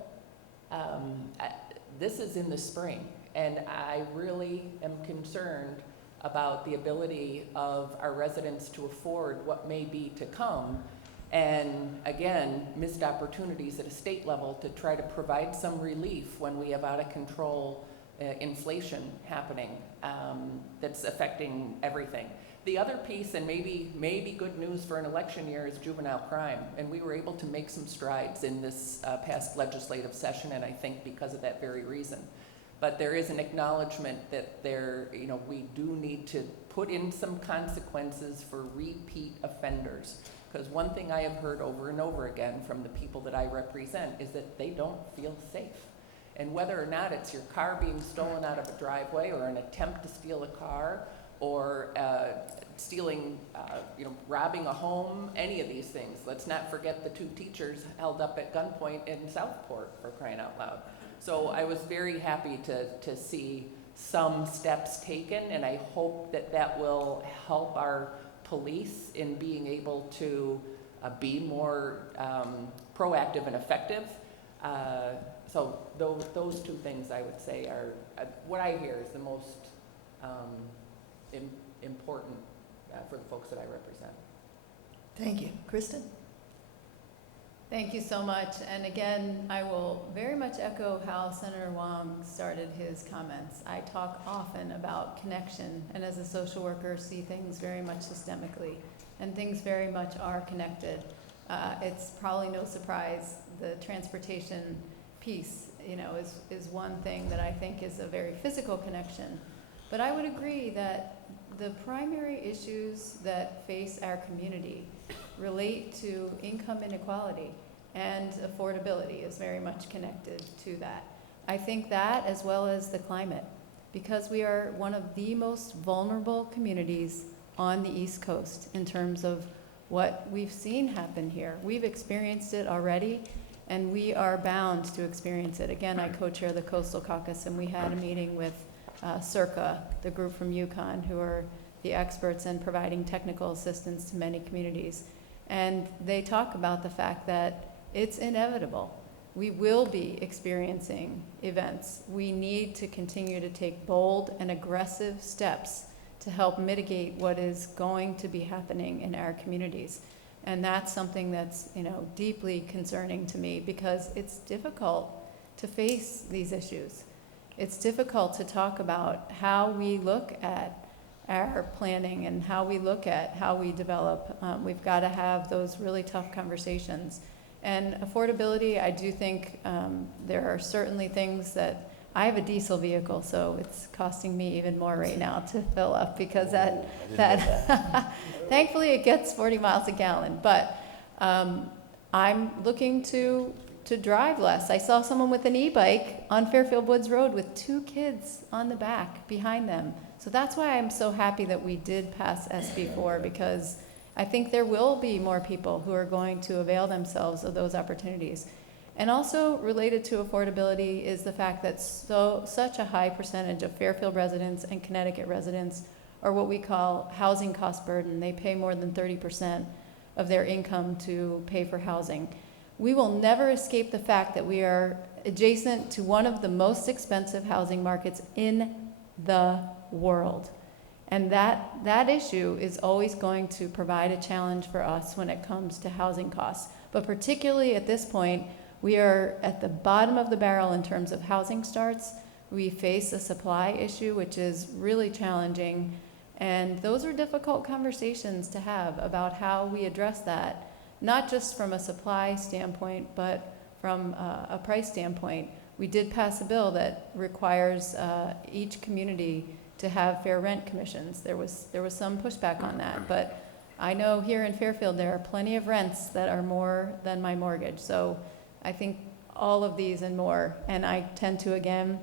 This is in the spring, and I really am concerned about the ability of our residents to afford what may be to come. And again, missed opportunities at a state level to try to provide some relief when we have out of control inflation happening that's affecting everything. The other piece, and maybe good news for an election year, is juvenile crime. And we were able to make some strides in this past legislative session, and I think because of that very reason. But there is an acknowledgement that we do need to put in some consequences for repeat offenders. Because one thing I have heard over and over again from the people that I represent is that they don't feel safe. And whether or not it's your car being stolen out of a driveway or an attempt to steal a car or stealing, robbing a home, any of these things. Let's not forget the 2 teachers held up at gunpoint in Southport, for crying out loud. So I was very happy to see some steps taken, and I hope that will help our police in being able to be more proactive and effective. So those 2 things I would say are what I hear is the most important for the folks that I represent. Thank you. Kristen? Thank you so much. And again, I will very much echo how Senator Wong started his comments. I talk often about connection, and as a social worker, see things very much systemically, and things very much are connected. It's probably no surprise the transportation piece, is one thing that I think is a very physical connection. But I would agree that the primary issues that face our community relate to income inequality, and affordability is very much connected to that. I think that, as well as the climate, because we are one of the most vulnerable communities on the East Coast in terms of what we've seen happen here. We've experienced it already, and we are bound to experience it. Again, I co-chair the Coastal Caucus, and we had a meeting with CIRCA, the group from Yukon, who are the experts in providing technical assistance to many communities. And they talk about the fact that it's inevitable we will be experiencing events. We need to continue to take bold and aggressive steps to help mitigate what is going to be happening in our communities. And that's something that's, deeply concerning to me, because it's difficult to face these issues. It's difficult to talk about how we look at our planning and how we look at how we develop. We've got to have those really tough conversations. And affordability, I do think there are certainly things that, I have a diesel vehicle, so it's costing me even more right now to fill up, because that thankfully it gets 40 miles a gallon, but I'm looking to drive less. I saw someone with an e-bike on Fairfield Woods Road with 2 kids on the back behind them. So that's why I'm so happy that we did pass SB4, because I think there will be more people who are going to avail themselves of those opportunities. And also related to affordability is the fact that such a high percentage of Fairfield residents and Connecticut residents are what we call housing cost burden. They pay more than 30% of their income to pay for housing. We will never escape the fact that we are adjacent to one of the most expensive housing markets in the world. And that issue is always going to provide a challenge for us when it comes to housing costs. But particularly at this point, we are at the bottom of the barrel in terms of housing starts. We face a supply issue, which is really challenging. And those are difficult conversations to have about how we address that, not just from a supply standpoint, but from a price standpoint. We did pass a bill that requires each community to have fair rent commissions. There was some pushback on that, but I know here in Fairfield there are plenty of rents that are more than my mortgage. So I think all of these and more. And I tend to, again,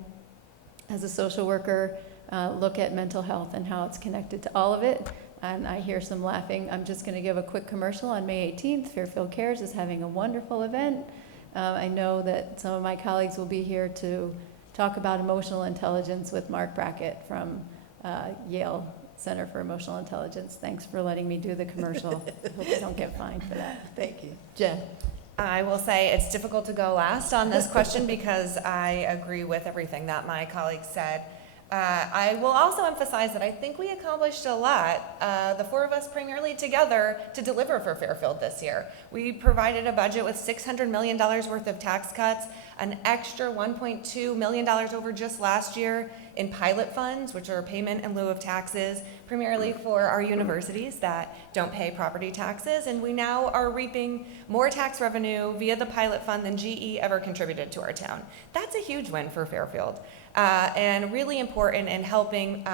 as a social worker, look at mental health and how it's connected to all of it. And I hear some laughing. I'm just going to give a quick commercial. On May 18th, Fairfield Cares is having a wonderful event. I know that some of my colleagues will be here to talk about emotional intelligence with Mark Brackett from Yale Center for Emotional Intelligence. Thanks for letting me do the commercial. Hope I don't get fined for that. Thank you. Jen. I will say it's difficult to go last on this question because I agree with everything that my colleagues said. I will also emphasize that I think we accomplished a lot, the 4 of us primarily together, to deliver for Fairfield this year. We provided a budget with $600 million worth of tax cuts, an extra $1.2 million over just last year in pilot funds, which are payment in lieu of taxes, primarily for our universities that don't pay property taxes. And we now are reaping more tax revenue via the pilot fund than GE ever contributed to our town. That's a huge win for Fairfield. And really important in helping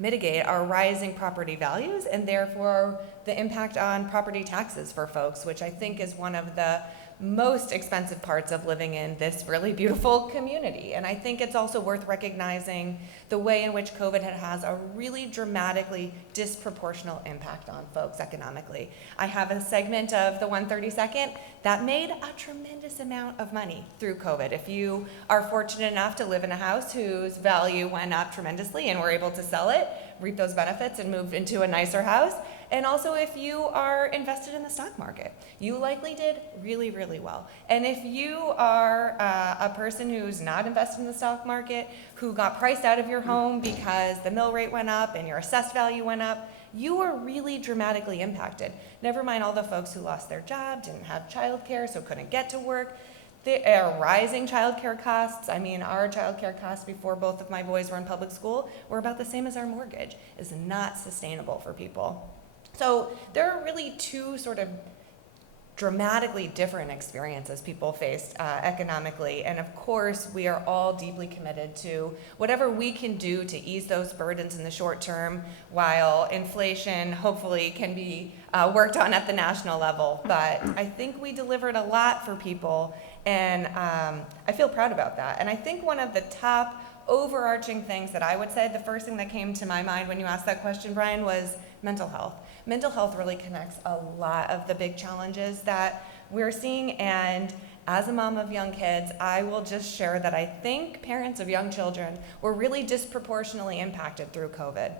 mitigate our rising property values and therefore the impact on property taxes for folks, which I think is one of the most expensive parts of living in this really beautiful community. And I think it's also worth recognizing the way in which COVID has a really dramatically disproportional impact on folks economically. I have a segment of the 132nd that made a tremendous amount of money through COVID. If you are fortunate enough to live in a house whose value went up tremendously and were able to sell it, reap those benefits and move into a nicer house. And also if you are invested in the stock market, you likely did really, really well. And if you are a person who's not invested in the stock market, who got priced out of your home because the mill rate went up and your assessed value went up, you were really dramatically impacted. Never mind all the folks who lost their job, didn't have childcare, so couldn't get to work. There are rising childcare costs. I mean, our childcare costs before both of my boys were in public school were about the same as our mortgage. It's not sustainable for people. So there are really two sort of dramatically different experiences people faced economically. And of course, we are all deeply committed to whatever we can do to ease those burdens in the short term while inflation hopefully can be worked on at the national level. But I think we delivered a lot for people, and I feel proud about that. And I think one of the top overarching things that I would say, the first thing that came to my mind when you asked that question, Brian, was mental health. Mental health really connects a lot of the big challenges that we're seeing, and as a mom of young kids, I will just share that I think parents of young children were really disproportionately impacted through COVID.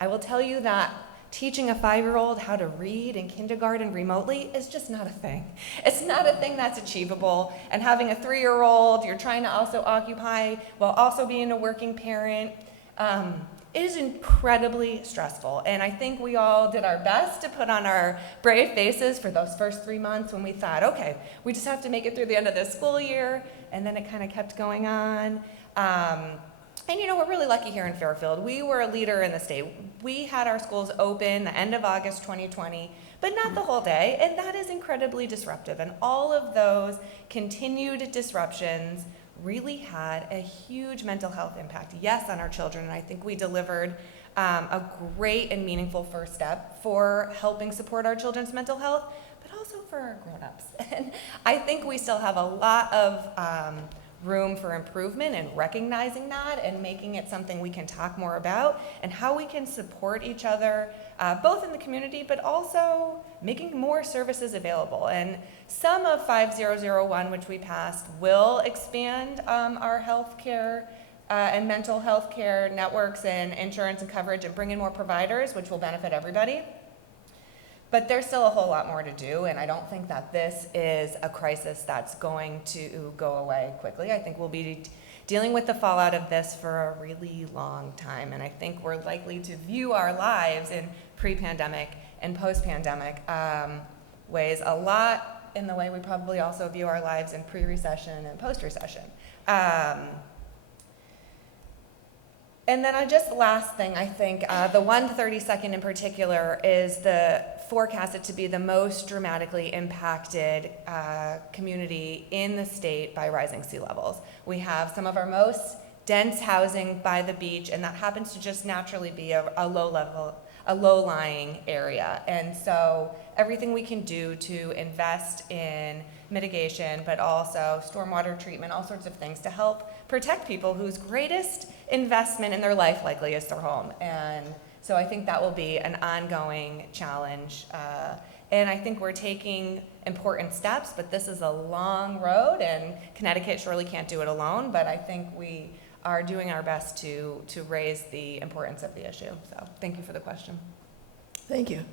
I will tell you that teaching a 5-year-old how to read in kindergarten remotely is just not a thing. It's not a thing that's achievable. And having a 3-year-old you're trying to also occupy while also being a working parent, it is incredibly stressful. And I think we all did our best to put on our brave faces for those first 3 months when we thought, okay, we just have to make it through the end of this school year. And then it kind of kept going on. And you know, we're really lucky here in Fairfield. We were a leader in the state. We had our schools open the end of August 2020, but not the whole day, and that is incredibly disruptive. And all of those continued disruptions really had a huge mental health impact, yes, on our children, and I think we delivered a great and meaningful first step for helping support our children's mental health, but also for our grown-ups. And I think we still have a lot of room for improvement and recognizing that and making it something we can talk more about and how we can support each other, both in the community, but also making more services available. And some of 5001, which we passed, will expand our healthcare and mental health care networks and insurance and coverage and bring in more providers, which will benefit everybody. But there's still a whole lot more to do, and I don't think that this is a crisis that's going to go away quickly. I think we'll be dealing with the fallout of this for a really long time, and I think we're likely to view our lives in pre-pandemic and post-pandemic ways a lot in the way we probably also view our lives in pre-recession and post-recession. And then last thing, I think, the 132nd in particular is forecasted to be the most dramatically impacted community in the state by rising sea levels. We have some of our most dense housing by the beach, and that happens to just naturally be a low-lying area. And so everything we can do to invest in mitigation, but also stormwater treatment, all sorts of things to help protect people whose greatest investment in their life likely is their home. And so I think that will be an ongoing challenge. And I think we're taking important steps, but this is a long road, and Connecticut surely can't do it alone, but I think we are doing our best to raise the importance of the issue. So thank you for the question. Thank you.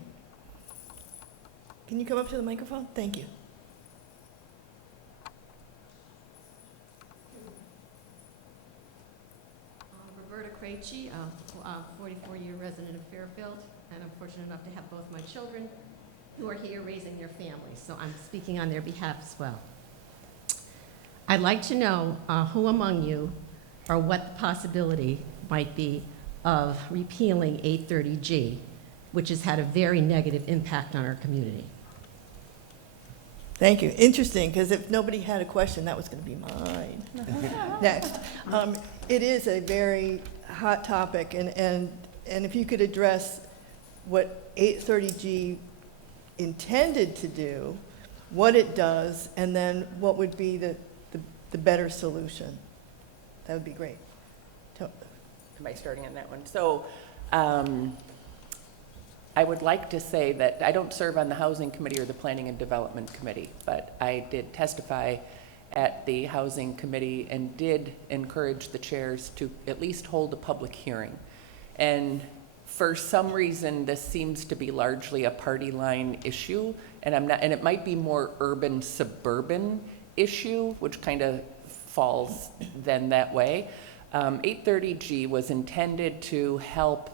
Can you come up to the microphone? Thank you. Roberta Krejci, a 44-year resident of Fairfield, and I'm fortunate enough to have both my children who are here raising their families, so I'm speaking on their behalf as well. I'd like to know who among you, or what the possibility might be of repealing 830G, which has had a very negative impact on our community. Thank you. Interesting, because if nobody had a question, that was going to be mine. Next. It is a very hot topic, and if you could address what 830G intended to do, what it does, and then what would be the better solution, that would be great. Am I starting on that one? So I would like to say that I don't serve on the Housing Committee or the Planning and Development Committee, but I did testify at the Housing Committee and did encourage the chairs to at least hold a public hearing. And for some reason, this seems to be largely a party line issue, and it might be more urban suburban issue, which kind of falls then that way. 830G was intended to help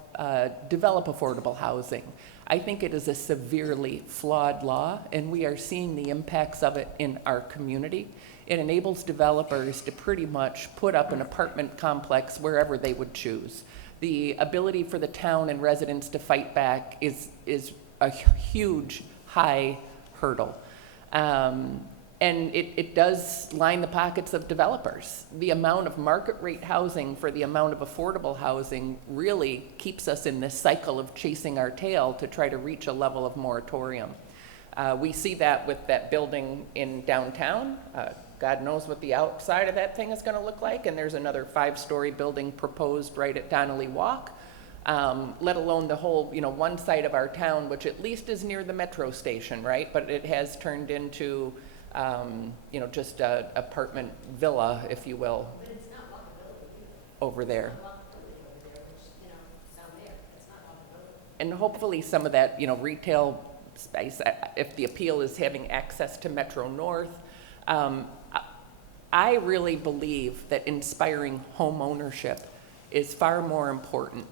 develop affordable housing. I think it is a severely flawed law, and we are seeing the impacts of it in our community. It enables developers to pretty much put up an apartment complex wherever they would choose. The ability for the town and residents to fight back is a huge, high hurdle. And it does line the pockets of developers. The amount of market rate housing for the amount of affordable housing really keeps us in this cycle of chasing our tail to try to reach a level of moratorium. We see that with that building in downtown. God knows what the outside of that thing is going to look like, and there's another 5-story building proposed right at Donnelly Walk, let alone the whole, one side of our town, which at least is near the metro station, right? But it has turned into just a apartment villa, if you will. But it's not walkability over there. It's not walkability over there, which, down there, it's not walkability. and hopefully some of that, retail space, if the appeal is having access to Metro North. I really believe that inspiring home ownership is far more important.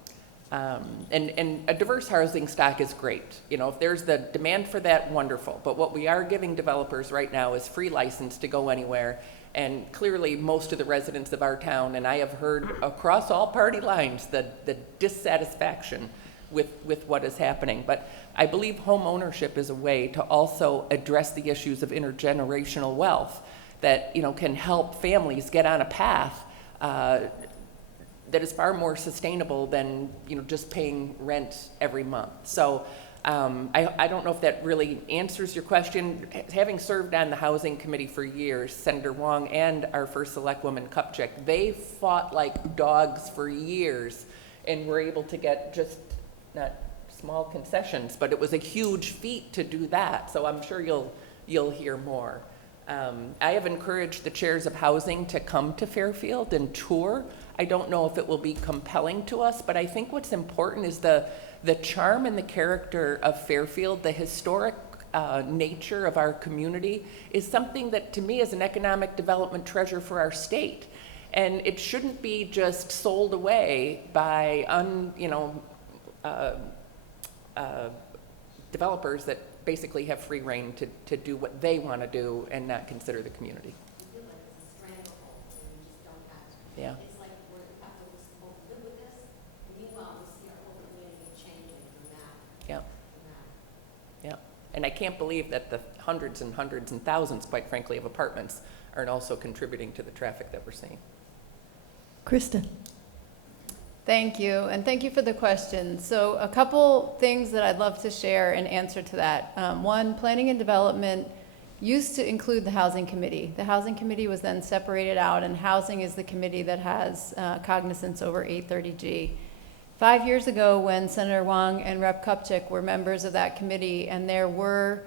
And a diverse housing stock is great. If there's the demand for that, wonderful. But what we are giving developers right now is free license to go anywhere. And clearly, most of the residents of our town, and I have heard across all party lines, the dissatisfaction with what is happening. But I believe home ownership is a way to also address the issues of intergenerational wealth that, can help families get on a path that is far more sustainable than, just paying rent every month. So I don't know if that really answers your question. Having served on the Housing Committee for years, Senator Wong and our first select woman, Kupchak, they fought like dogs for years and were able to get just not small concessions, but it was a huge feat to do that. So I'm sure you'll hear more. I have encouraged the chairs of housing to come to Fairfield and tour. I don't know if it will be compelling to us, but I think what's important is the charm and the character of Fairfield, the historic nature of our community is something that to me is an economic development treasure for our state. And it shouldn't be just sold away by developers that basically have free reign to do what they want to do and not consider the community. I feel like it's a stranglehold, and we just don't have to. Yeah. It's like we're supposed to live with this, and meanwhile, we see our whole community changing from that. Yeah. From that. Yeah, and I can't believe that the hundreds and hundreds and thousands, quite frankly, of apartments aren't also contributing to the traffic that we're seeing. Kristen. Thank you, and thank you for the question. So a couple things that I'd love to share in answer to that. One, planning and development used to include the Housing Committee. The Housing Committee was then separated out, and Housing is the committee that has cognizance over 830G. 5 years ago, when Senator Wong and Rep. Kupchak were members of that committee, and there were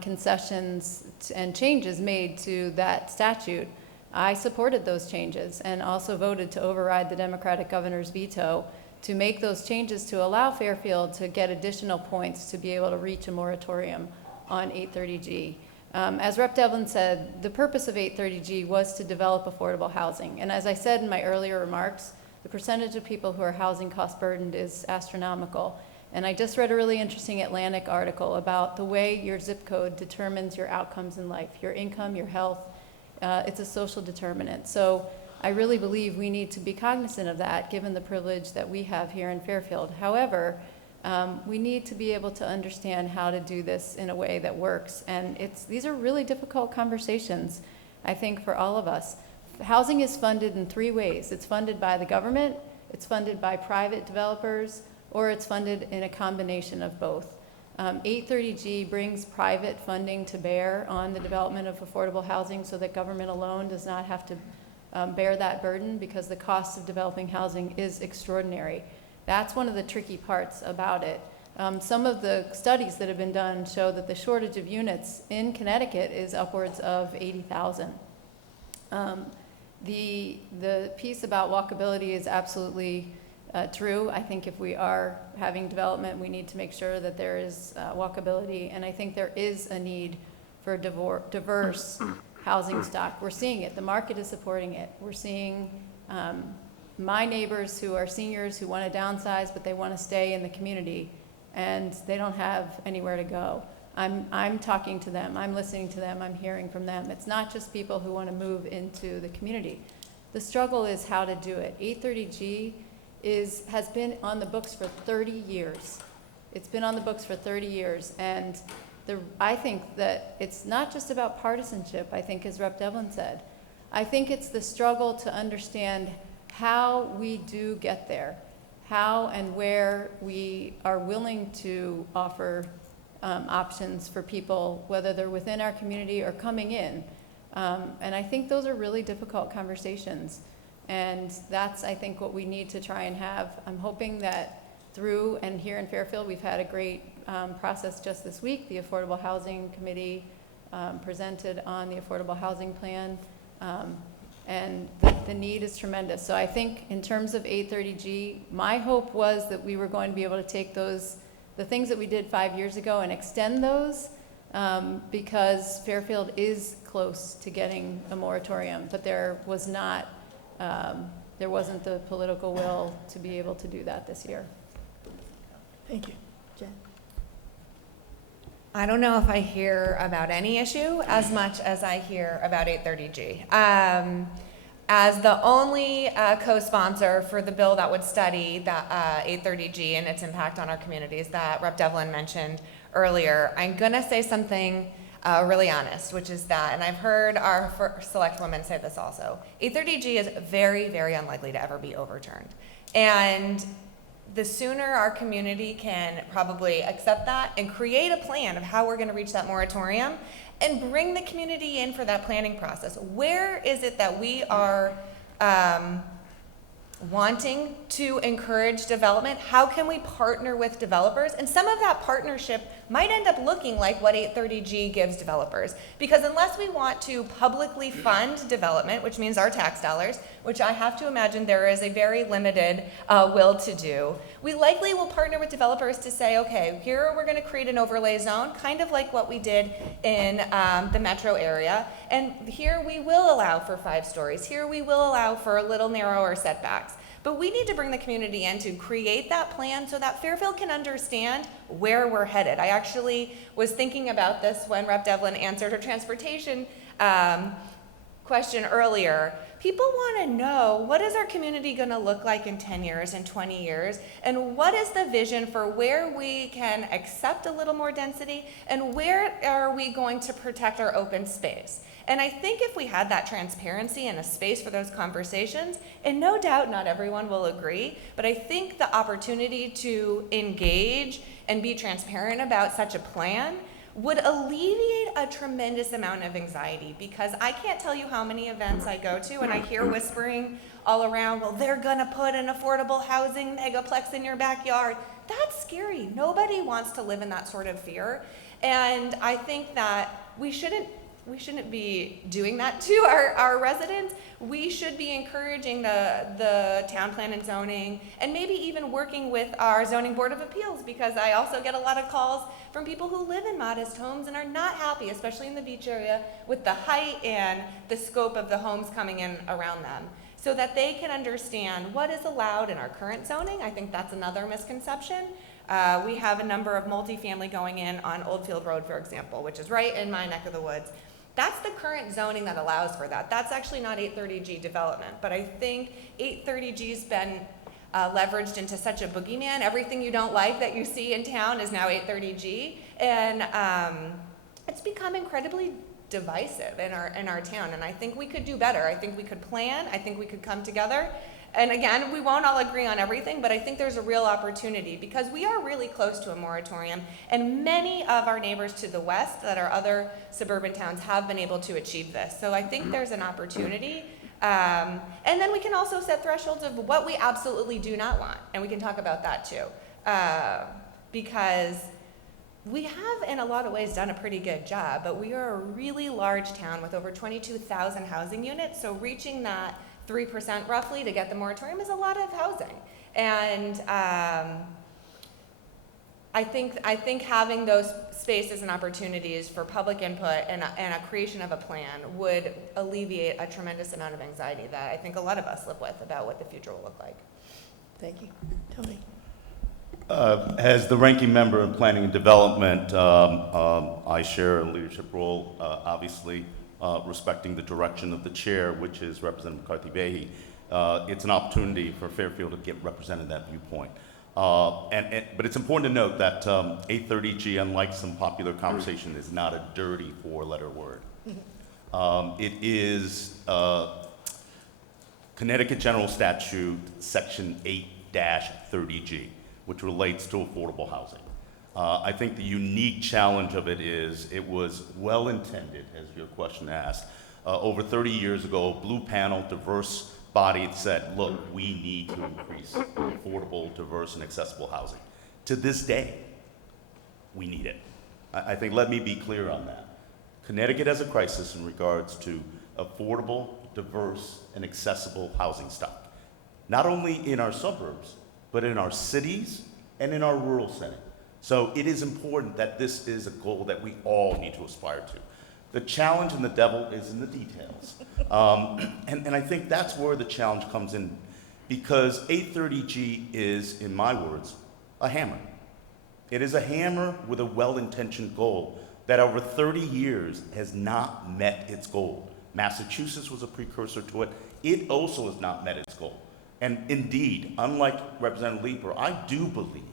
concessions and changes made to that statute, I supported those changes and also voted to override the Democratic governor's veto to make those changes to allow Fairfield to get additional points to be able to reach a moratorium on 830G. As Rep. Devlin said, the purpose of 830G was to develop affordable housing. And as I said in my earlier remarks, the percentage of people who are housing cost burdened is astronomical. And I just read a really interesting Atlantic article about the way your zip code determines your outcomes in life, your income, your health. It's a social determinant. So I really believe we need to be cognizant of that, given the privilege that we have here in Fairfield. However, we need to be able to understand how to do this in a way that works. And these are really difficult conversations, I think, for all of us. Housing is funded in three ways. It's funded by the government, it's funded by private developers, or it's funded in a combination of both. 830G brings private funding to bear on the development of affordable housing so that government alone does not have to bear that burden, because the cost of developing housing is extraordinary. That's one of the tricky parts about it. Some of the studies that have been done show that the shortage of units in Connecticut is upwards of 80,000. The piece about walkability is absolutely true. I think if we are having development, we need to make sure that there is walkability, and I think there is a need for diverse housing stock. We're seeing it. The market is supporting it. We're seeing my neighbors who are seniors who want to downsize, but they want to stay in the community, and they don't have anywhere to go. I'm talking to them. I'm listening to them. I'm hearing from them. It's not just people who want to move into the community. The struggle is how to do it. 830G has been on the books for 30 years. It's been on the books for 30 years, and I think that it's not just about partisanship, I think, as Rep. Devlin said. I think it's the struggle to understand how we do get there, how and where we are willing to offer options for people, whether they're within our community or coming in. And I think those are really difficult conversations. And that's, I think, what we need to try and have. I'm hoping that through, and here in Fairfield, we've had a great process just this week. The Affordable Housing Committee presented on the Affordable Housing Plan, and the need is tremendous. So I think in terms of 830G, my hope was that we were going to be able to take those the things that we did 5 years ago and extend those, because Fairfield is close to getting a moratorium, but there wasn't the political will to be able to do that this year. Thank you. Jen? I don't know if I hear about any issue as much as I hear about 830G. As the only co-sponsor for the bill that would study the 830G and its impact on our communities that Rep. Devlin mentioned earlier, I'm gonna say something really honest, which is that, and I've heard our select women say this also, 830G is very, very unlikely to ever be overturned. And the sooner our community can probably accept that and create a plan of how we're gonna reach that moratorium and bring the community in for that planning process. Where is it that we are wanting to encourage development? How can we partner with developers? And some of that partnership might end up looking like what 830G gives developers. Because unless we want to publicly fund development, which means our tax dollars, which I have to imagine there is a very limited will to do, we likely will partner with developers to say, okay, here we're gonna create an overlay zone, kind of like what we did in the metro area. And here we will allow for 5 stories. Here we will allow for a little narrower setbacks. But we need to bring the community in to create that plan so that Fairfield can understand where we're headed. I actually was thinking about this when Rep. Devlin answered her transportation question earlier. People want to know, what is our community going to look like in 10 years and 20 years? And what is the vision for where we can accept a little more density? And where are we going to protect our open space? And I think if we had that transparency and a space for those conversations, and no doubt not everyone will agree, but I think the opportunity to engage and be transparent about such a plan would alleviate a tremendous amount of anxiety, because I can't tell you how many events I go to and I hear whispering all around, well, they're gonna put an affordable housing megaplex in your backyard. That's scary. Nobody wants to live in that sort of fear. And I think that we shouldn't be doing that to our residents. We should be encouraging the town plan and zoning, and maybe even working with our zoning board of appeals, because I also get a lot of calls from people who live in modest homes and are not happy, especially in the beach area, with the height and the scope of the homes coming in around them, so that they can understand what is allowed in our current zoning. I think that's another misconception. We have a number of multifamily going in on Oldfield Road, for example, which is right in my neck of the woods. That's the current zoning that allows for that. That's actually not 830G development, but I think 830G's been leveraged into such a boogeyman. Everything you don't like that you see in town is now 830G, and it's become incredibly divisive in our town, and I think we could do better. I think we could plan. I think we could come together. And again, we won't all agree on everything, but I think there's a real opportunity, because we are really close to a moratorium, and many of our neighbors to the west that are other suburban towns have been able to achieve this. So I think there's an opportunity. And then we can also set thresholds of what we absolutely do not want, and we can talk about that too. Because we have, in a lot of ways, done a pretty good job, but we are a really large town with over 22,000 housing units, so reaching that 3% roughly to get the moratorium is a lot of housing. And I think having those spaces and opportunities for public input and a creation of a plan would alleviate a tremendous amount of anxiety that I think a lot of us live with about what the future will look like. Thank you. Tony? As the ranking member in planning and development, I share a leadership role, obviously, respecting the direction of the chair, which is Representative McCarthy-Vahey. It's an opportunity for Fairfield to get represented in that viewpoint. But it's important to note that 830G, unlike some popular conversation, is not a dirty 4-letter word. It is Connecticut General Statute, Section 8-30G, which relates to affordable housing. I think the unique challenge of it is it was well-intended, as your question asked. Over 30 years ago, a blue panel, diverse body said, look, we need to increase affordable, diverse, and accessible housing. To this day, we need it. I think, let me be clear on that. Connecticut has a crisis in regards to affordable, diverse, and accessible housing stock. Not only in our suburbs, but in our cities and in our rural setting. So it is important that this is a goal that we all need to aspire to. The challenge and the devil is in the details. And I think that's where the challenge comes in, because 830G is, in my words, a hammer. It is a hammer with a well-intentioned goal that over 30 years has not met its goal. Massachusetts was a precursor to it. It also has not met its goal. And indeed, unlike Representative Leeper, I do believe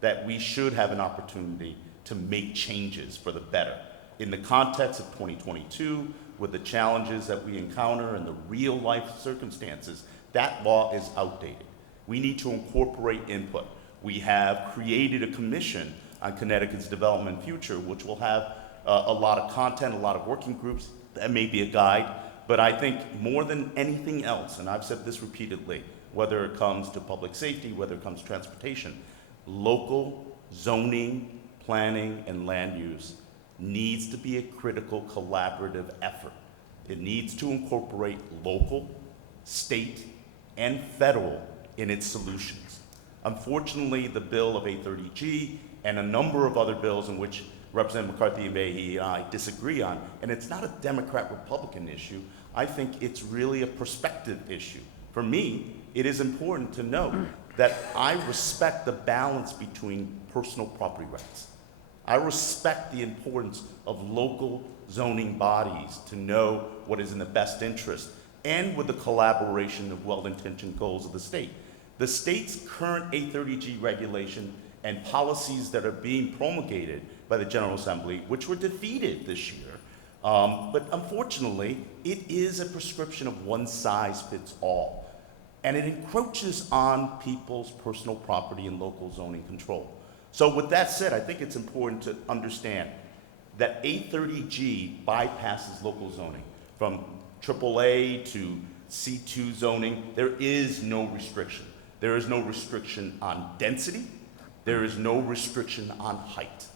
that we should have an opportunity to make changes for the better. In the context of 2022, with the challenges that we encounter and the real life circumstances, that law is outdated. We need to incorporate input. We have created a commission on Connecticut's development future, which will have a lot of content, a lot of working groups. That may be a guide, but I think more than anything else, and I've said this repeatedly, whether it comes to public safety, whether it comes to transportation, local zoning, planning, and land use needs to be a critical collaborative effort. It needs to incorporate local, state, and federal in its solutions. Unfortunately, the bill of 830G and a number of other bills in which Representative McCarthy and Vahey and I disagree on, and it's not a Democrat-Republican issue, I think it's really a perspective issue. For me, it is important to note that I respect the balance between personal property rights. I respect the importance of local zoning bodies to know what is in the best interest, and with the collaboration of well-intentioned goals of the state. The state's current 830G regulation and policies that are being promulgated by the General Assembly, which were defeated this year, but unfortunately, it is a prescription of one size fits all. And it encroaches on people's personal property and local zoning control. So with that said, I think it's important to understand that 830G bypasses local zoning. From AAA to C2 zoning, there is no restriction. There is no restriction on density. There is no restriction on height.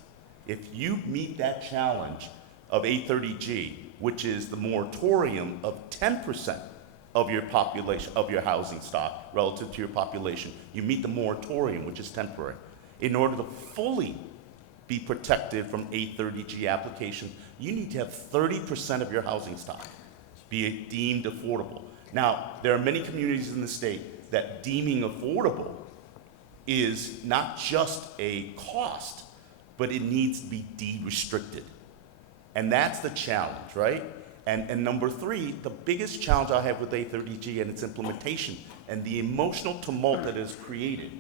If you meet that challenge of 830G, which is the moratorium of 10% of your population, of your housing stock relative to your population, you meet the moratorium, which is temporary. In order to fully be protected from 830G application, you need to have 30% of your housing stock be deemed affordable. Now, there are many communities in the state that deeming affordable is not just a cost, but it needs to be deed restricted. And that's the challenge, right? And number three, the biggest challenge I have with 830G and its implementation and the emotional tumult that is created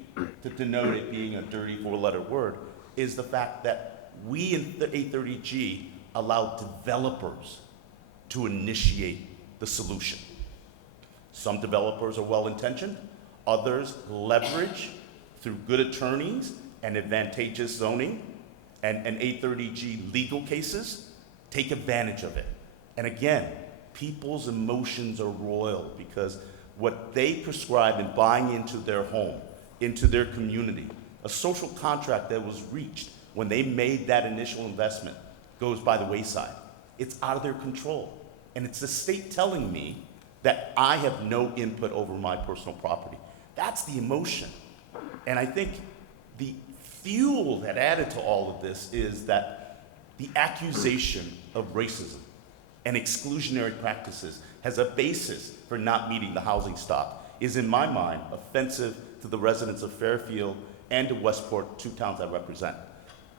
to denote it being a dirty four-letter word is the fact that we in the 830G allow developers to initiate the solution. Some developers are well-intentioned, others leverage through good attorneys and advantageous zoning and 830G legal cases, take advantage of it. And again, people's emotions are roiled because what they prescribe in buying into their home, into their community, a social contract that was reached when they made that initial investment goes by the wayside. It's out of their control. And it's the state telling me that I have no input over my personal property. That's the emotion. And I think the fuel that added to all of this is that the accusation of racism and exclusionary practices has a basis for not meeting the housing stock is, in my mind, offensive to the residents of Fairfield and to Westport, two towns I represent.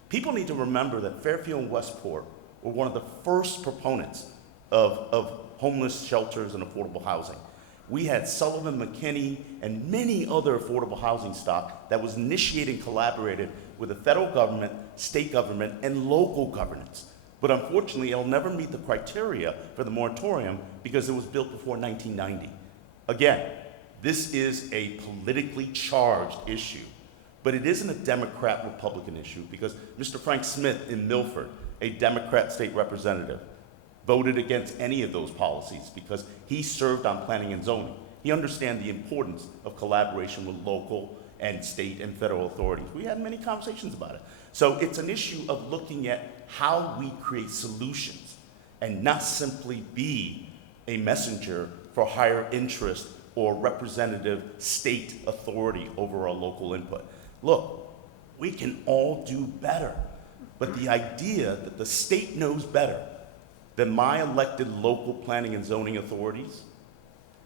People need to remember that Fairfield and Westport were one of the first proponents of homeless shelters and affordable housing. We had Sullivan McKinney and many other affordable housing stock that was initiated and collaborated with the federal government, state government, and local governance. But unfortunately, it'll never meet the criteria for the moratorium because it was built before 1990. Again, this is a politically charged issue, but it isn't a Democrat-Republican issue because Mr. Frank Smith in Milford, a Democrat state representative, voted against any of those policies because he served on planning and zoning. He understands the importance of collaboration with local and state and federal authorities. We had many conversations about it. So it's an issue of looking at how we create solutions and not simply be a messenger for higher interest or representative state authority over our local input. Look, We can all do better. But the idea that the state knows better than my elected local planning and zoning authorities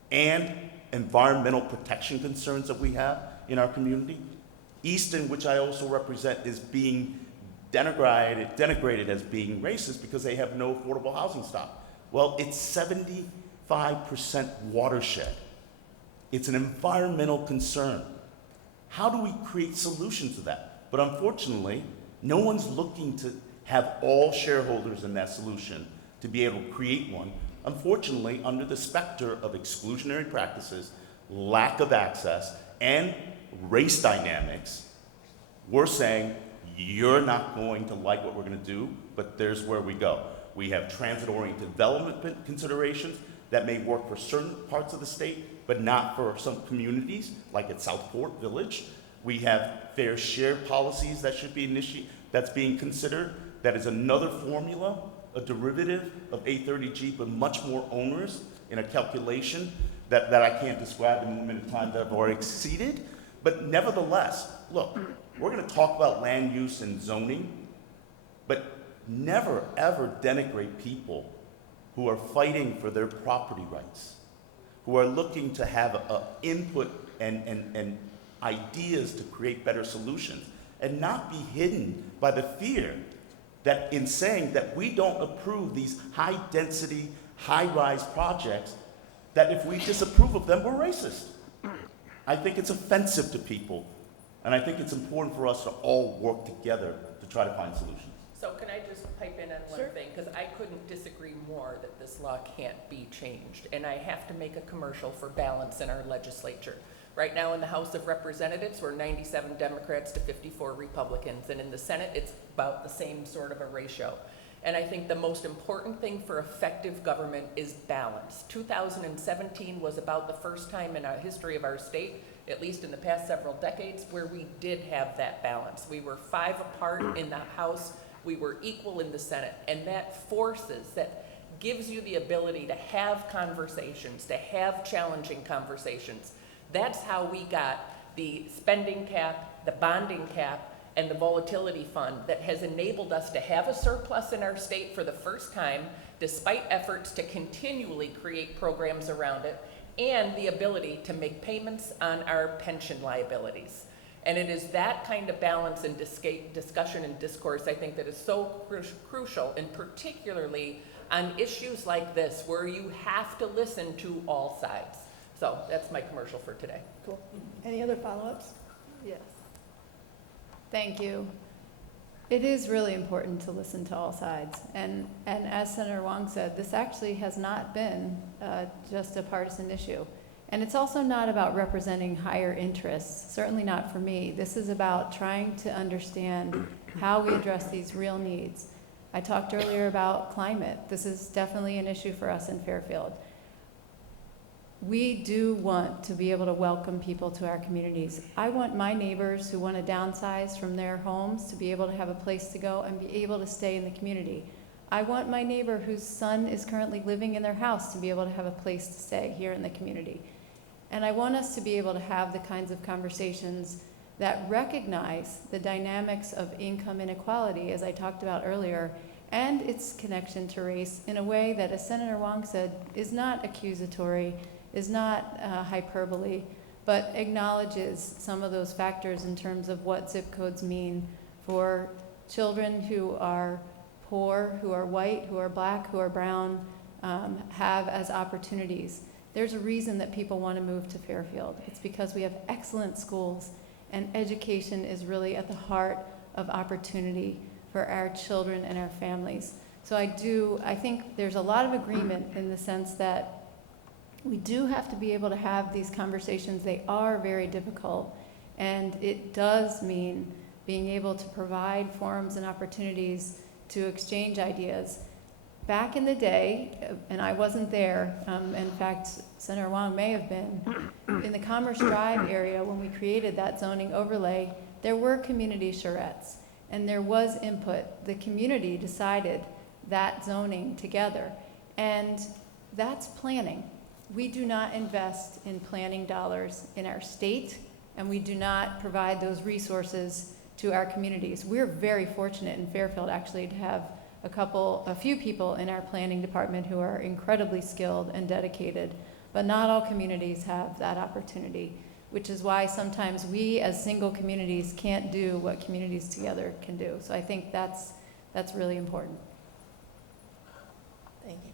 and environmental protection concerns that we have in our community, Easton, which I also represent, is being denigrated as being racist because they have no affordable housing stock. Well, it's 75% watershed. It's an environmental concern. How do we create solutions to that? But unfortunately, no one's looking to have all shareholders in that solution to be able to create one. Unfortunately, under the specter of exclusionary practices, lack of access, and race dynamics, we're saying, you're not going to like what we're going to do, but there's where we go. We have transit-oriented development considerations that may work for certain parts of the state, but not for some communities, like at Southport Village. We have fair share policies that should be that's being considered. That is another formula, a derivative of 830G, but much more onerous in a calculation that I can't describe in the limited time that I've already exceeded. But nevertheless, look, we're going to talk about land use and zoning, but never, ever denigrate people who are fighting for their property rights, who are looking to have input and ideas to create better solutions, and not be hidden by the fear that in saying that we don't approve these high-density, high-rise projects, that if we disapprove of them, we're racist. I think it's offensive to people, and I think it's important for us to all work together to try to find solutions. So can I just pipe in on one Sure. thing? Because I couldn't disagree more that this law can't be changed. And I have to make a commercial for balance in our legislature. Right now in the House of Representatives, we're 97 Democrats to 54 Republicans. And in the Senate, it's about the same sort of a ratio. And I think the most important thing for effective government is balance. 2017 was about the first time in our history of our state, at least in the past several decades, where we did have that balance. We were 5 apart in the House. We were equal in the Senate, and that gives you the ability to have conversations, to have challenging conversations. That's how we got the spending cap, the bonding cap, and the volatility fund that has enabled us to have a surplus in our state for the first time, despite efforts to continually create programs around it, and the ability to make payments on our pension liabilities. And it is that kind of balance and discussion and discourse, I think, that is so crucial, and particularly on issues like this, where you have to listen to all sides. So that's my commercial for today. Cool. Any other follow-ups? Yes. Thank you. It is really important to listen to all sides. And as Senator Wong said, this actually has not been just a partisan issue. And it's also not about representing higher interests, certainly not for me. This is about trying to understand how we address these real needs. I talked earlier about climate. This is definitely an issue for us in Fairfield. We do want to be able to welcome people to our communities. I want my neighbors who want to downsize from their homes to be able to have a place to go and be able to stay in the community. I want my neighbor whose son is currently living in their house to be able to have a place to stay here in the community. And I want us to be able to have the kinds of conversations that recognize the dynamics of income inequality, as I talked about earlier, and its connection to race in a way that, as Senator Wong said, is not accusatory, is not hyperbole, but acknowledges some of those factors in terms of what zip codes mean for children who are poor, who are white, who are black, who are brown, have as opportunities. There's a reason that people want to move to Fairfield. It's because we have excellent schools, and education is really at the heart of opportunity for our children and our families. So I think there's a lot of agreement in the sense that we do have to be able to have these conversations. They are very difficult, and it does mean being able to provide forums and opportunities to exchange ideas. Back in the day, and I wasn't there, in fact, Senator Wong may have been, in the Commerce Drive area when we created that zoning overlay, there were community charrettes, and there was input. The community decided that zoning together, and that's planning. We do not invest in planning dollars in our state, and we do not provide those resources to our communities. We're very fortunate in Fairfield actually to have a few people in our planning department who are incredibly skilled and dedicated, but not all communities have that opportunity, which is why sometimes we as single communities can't do what communities together can do. So I think that's really important. Thank you.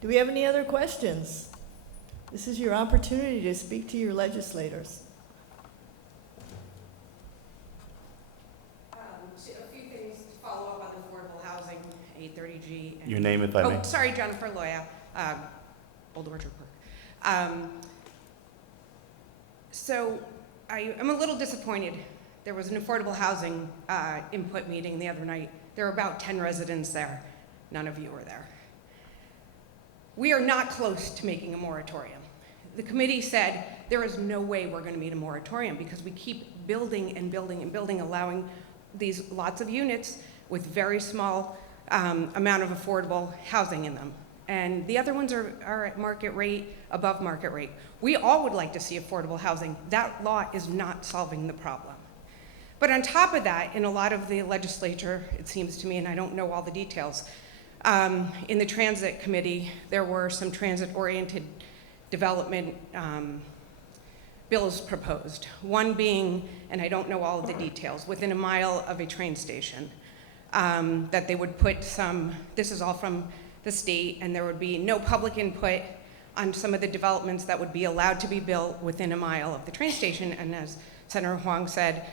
Do we have any other questions? This is your opportunity to speak to your legislators. A few things to follow up on affordable housing, 830G. Your name, if I may. Oh, sorry, Jennifer Loya, Old Orchard Park. So I'm a little disappointed. There was an affordable housing input meeting the other night. There were about 10 residents there. None of you were there. We are not close to making a moratorium. The committee said there is no way we're going to meet a moratorium because we keep building and building and building, allowing these lots of units with very small amount of affordable housing in them. And the other ones are at market rate, above market rate. We all would like to see affordable housing. That law is not solving the problem. But on top of that, in a lot of the legislature, it seems to me, and I don't know all the details, in the transit committee, there were some transit-oriented development bills proposed. One being, and I don't know all of the details, within a mile of a train station, that they would put some, this is all from the state, and there would be no public input on some of the developments that would be allowed to be built within a mile of the train station. And as Senator Huang said,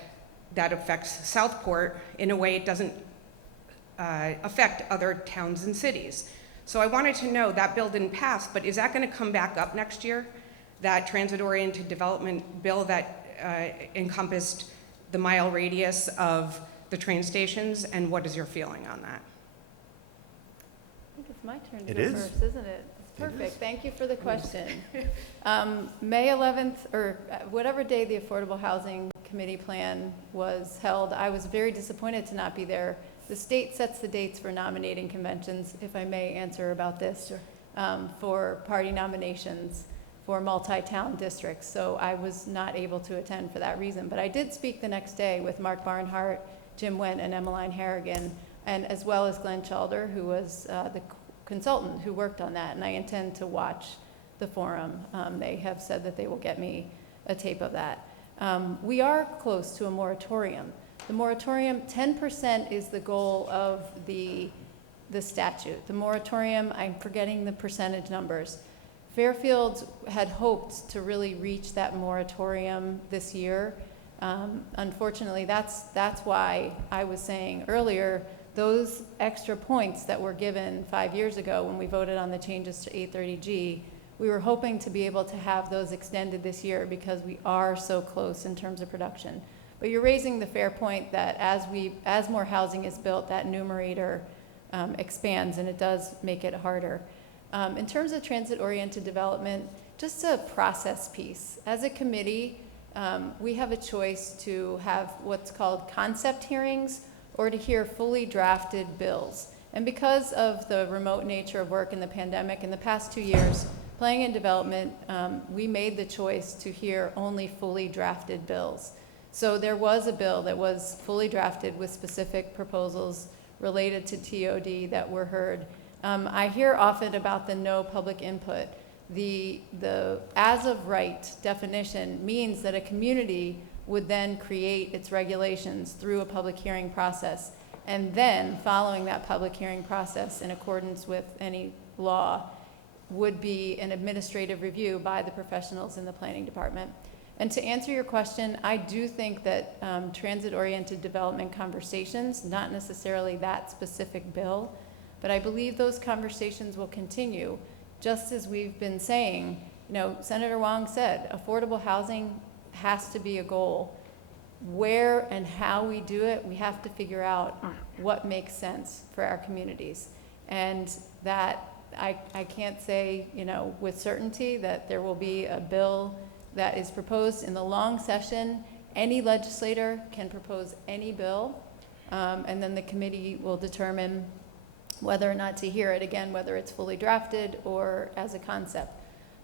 that affects Southport in a way it doesn't affect other towns and cities. So I wanted to know, that bill didn't pass, but is that going to come back up next year? That transit-oriented development bill that encompassed the mile radius of the train stations, and what is your feeling on that? I think it's my turn to It go is. first, isn't it? It's perfect. Thank you for the question. May 11th, or whatever day the Affordable Housing Committee plan was held, I was very disappointed to not be there. The state sets the dates for nominating conventions, if I may answer about this, for party nominations for multi-town districts. So I was not able to attend for that reason. But I did speak the next day with Mark Barnhart, Jim Wendt, and Emmeline Harrigan, and as well as Glenn Chalder, who was the consultant who worked on that. And I intend to watch the forum. They have said that they will get me a tape of that. We are close to a moratorium. The moratorium, 10% is the goal of the statute. The moratorium, I'm forgetting the percentage numbers. Fairfield had hoped to really reach that moratorium this year. Unfortunately, that's why I was saying earlier, those extra points that were given 5 years ago when we voted on the changes to 830G, we were hoping to be able to have those extended this year because we are so close in terms of production. But you're raising the fair point that as more housing is built, that numerator expands, and it does make it harder. In terms of transit-oriented development, just a process piece. As a committee, we have a choice to have what's called concept hearings or to hear fully drafted bills. And because of the remote nature of work in the pandemic, in the past 2 years, planning and development, we made the choice to hear only fully drafted bills. So there was a bill that was fully drafted with specific proposals related to TOD that were heard. I hear often about the no public input. The as of right definition means that a community would then create its regulations through a public hearing process. And then following that public hearing process in accordance with any law would be an administrative review by the professionals in the planning department. And to answer your question, I do think that transit-oriented development conversations, not necessarily that specific bill, but I believe those conversations will continue, just as we've been saying. You know, Senator Huang said, affordable housing has to be a goal. Where and how we do it, we have to figure out what makes sense for our communities. And that I can't say, you know, with certainty that there will be a bill that is proposed in the long session. Any legislator can propose any bill, and then the committee will determine whether or not to hear it again, whether it's fully drafted or as a concept.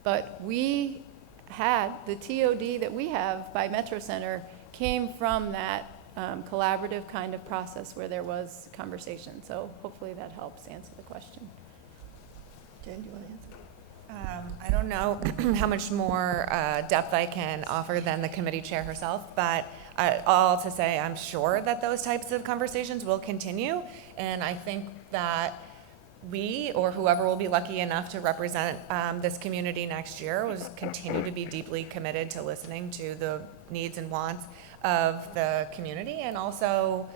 But we had the TOD that we have by Metro Center came from that collaborative kind of process where there was conversation. So hopefully that helps answer the question. Jen, do you want to answer? I don't know how much more depth I can offer than the committee chair herself, but all to say, I'm sure that those types of conversations will continue, and I think that we, or whoever will be lucky enough to represent this community next year, will continue to be deeply committed to listening to the needs and wants of the community, and also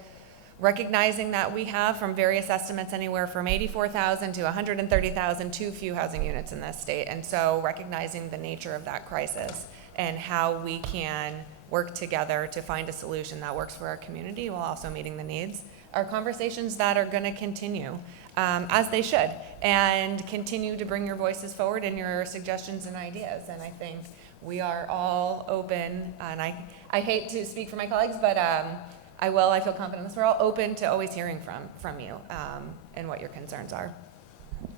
recognizing that we have, from various estimates, anywhere from 84,000 to 130,000 too few housing units in this state. And so recognizing the nature of that crisis and how we can work together to find a solution that works for our community while also meeting the needs are conversations that are going to continue, as they should, and continue to bring your voices forward and your suggestions and ideas. And I think we are all open, and I hate to speak for my colleagues, but I feel confident in this. We're all open to always hearing from you and what your concerns are.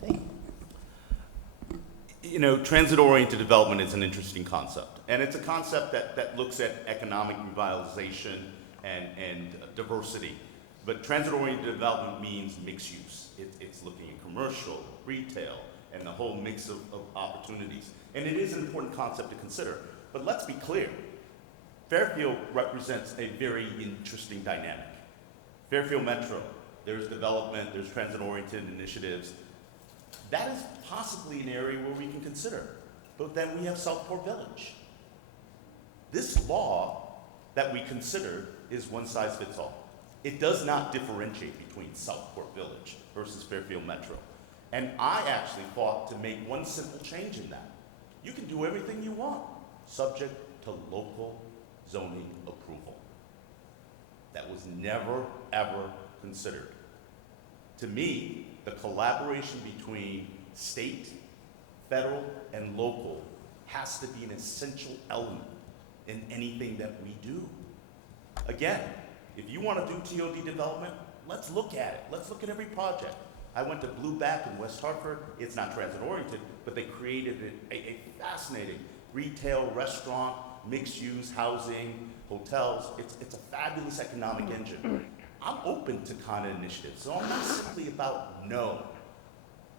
Thank you. You know, transit-oriented development is an interesting concept, and it's a concept that looks at economic revitalization and diversity. But transit-oriented development means mixed use. It's looking at commercial, retail, and the whole mix of opportunities. And it is an important concept to consider. But let's be clear. Fairfield represents a very interesting dynamic. Fairfield Metro, there's development, there's transit-oriented initiatives. That is possibly an area where we can consider. But then we have Southport Village. This law that we consider is one size fits all. It does not differentiate between Southport Village versus Fairfield Metro. And I actually fought to make one simple change in that. You can do everything you want, subject to local zoning approval. That was never, ever considered. To me, the collaboration between state, federal, and local has to be an essential element in anything that we do. Again, if you want to do TOD development, let's look at it. Let's look at every project. I went to Blueback in West Hartford. It's not transit-oriented, but they created a fascinating retail, restaurant, mixed-use housing, hotels. It's a fabulous economic engine. I'm open to kind of initiatives, so I'm not simply about no,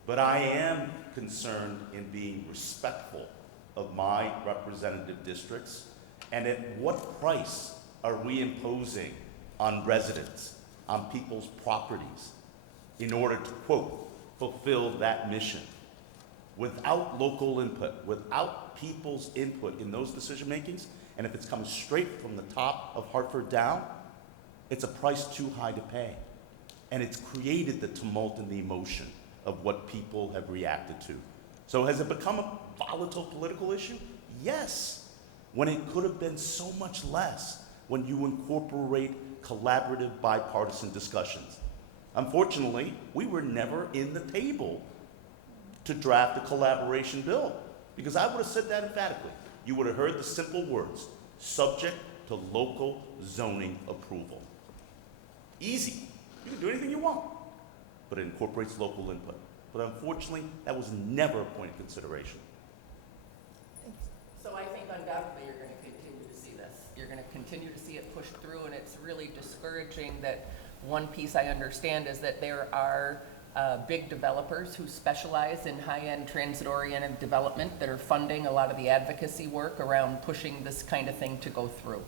but I am concerned in being respectful of my representative districts, and at what price are we imposing on residents, on people's properties, in order to, quote, fulfill that mission. Without local input, without people's input in those decision makings, and if it's coming straight from the top of Hartford down, it's a price too high to pay. And it's created the tumult and the emotion of what people have reacted to. So has it become a volatile political issue? Yes, when it could have been so much less when you incorporate collaborative bipartisan discussions. Unfortunately, we were never in the table to draft a collaboration bill, because I would have said that emphatically. You would have heard the simple words, subject to local zoning approval. Easy. You can do anything you want, but it incorporates local input. But unfortunately, that was never a point of consideration. So I think undoubtedly you're going to continue to see this. You're going to continue to see it pushed through, and it's really discouraging that one piece I understand is that there are big developers who specialize in high-end transit-oriented development that are funding a lot of the advocacy work around pushing this kind of thing to go through.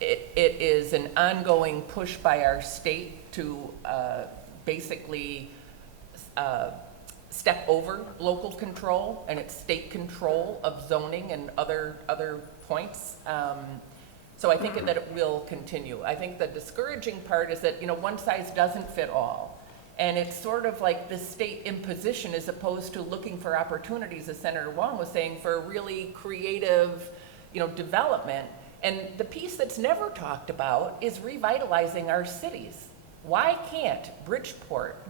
It is an ongoing push by our state to basically step over local control, and it's state control of zoning and other points. So I think that it will continue. I think the discouraging part is that, you know, one size doesn't fit all. And it's sort of like the state imposition as opposed to looking for opportunities, as Senator Wong was saying, for really creative, you know, development. And the piece that's never talked about is revitalizing our cities. Why can't Bridgeport,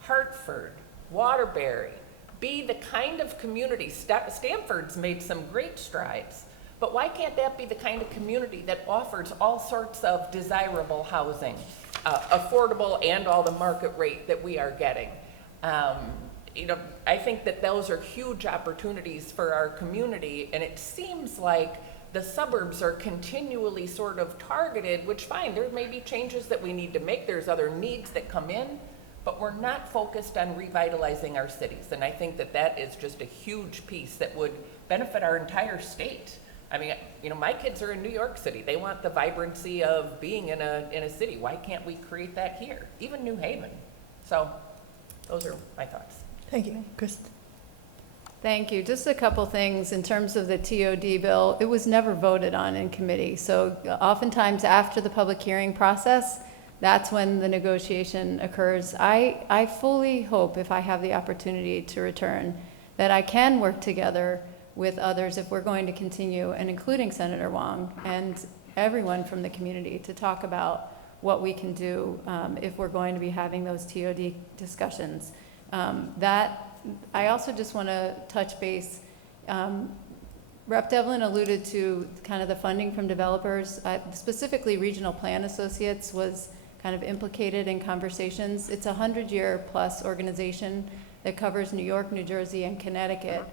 Hartford, Waterbury be the kind of community, Stamford's made some great strides, but why can't that be the kind of community that offers all sorts of desirable housing, affordable and all the market rate that we are getting? You know, I think that those are huge opportunities for our community, and it seems like the suburbs are continually sort of targeted, which fine, there may be changes that we need to make, there's other needs that come in, but we're not focused on revitalizing our cities. And I think that that is just a huge piece that would benefit our entire state. I mean, you know, my kids are in New York City. They want the vibrancy of being in a city. Why can't we create that here? Even New Haven. So those are my thoughts. Thank you. Chris? Thank you. Just a couple things in terms of the TOD bill. It was never voted on in committee. So oftentimes after the public hearing process, that's when the negotiation occurs. I fully hope, if I have the opportunity to return, that I can work together with others if we're going to continue, and including Senator Wong and everyone from the community, to talk about what we can do if we're going to be having those TOD discussions. I also just want to touch base. Rep. Devlin alluded to kind of the funding from developers. Specifically, Regional Plan Associates was kind of implicated in conversations. It's a 100-year-plus organization that covers New York, New Jersey, and Connecticut.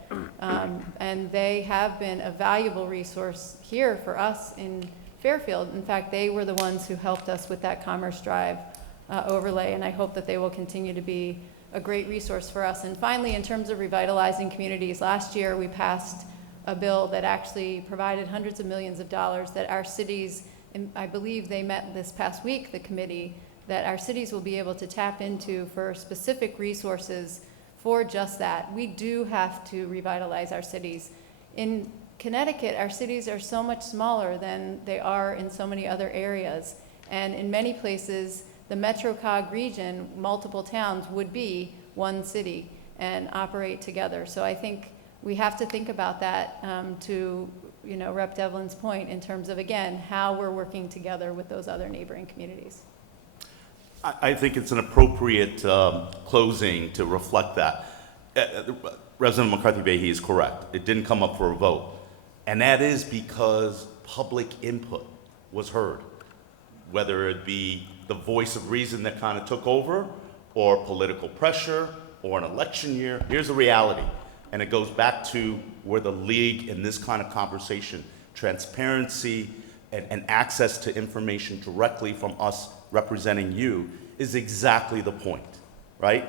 And they have been a valuable resource here for us in Fairfield. In fact, they were the ones who helped us with that Commerce Drive overlay, and I hope that they will continue to be a great resource for us. And finally, in terms of revitalizing communities, last year we passed a bill that actually provided hundreds of millions of dollars that our cities, and I believe they met this past week, the committee, that our cities will be able to tap into for specific resources for just that. We do have to revitalize our cities. In Connecticut, our cities are so much smaller than they are in so many other areas. And in many places, the MetroCog region, multiple towns, would be one city and operate together. So I think we have to think about that to, you know, Rep. Devlin's point in terms of, again, how we're working together with those other neighboring communities. I think it's an appropriate closing to reflect that. Representative McCarthy-Vahey is correct. It didn't come up for a vote. And that is because public input was heard, whether it be the voice of reason that kind of took over, or political pressure, or an election year. Here's the reality. And it goes back to where the league in this kind of conversation, transparency and access to information directly from us representing you, is exactly the point, right?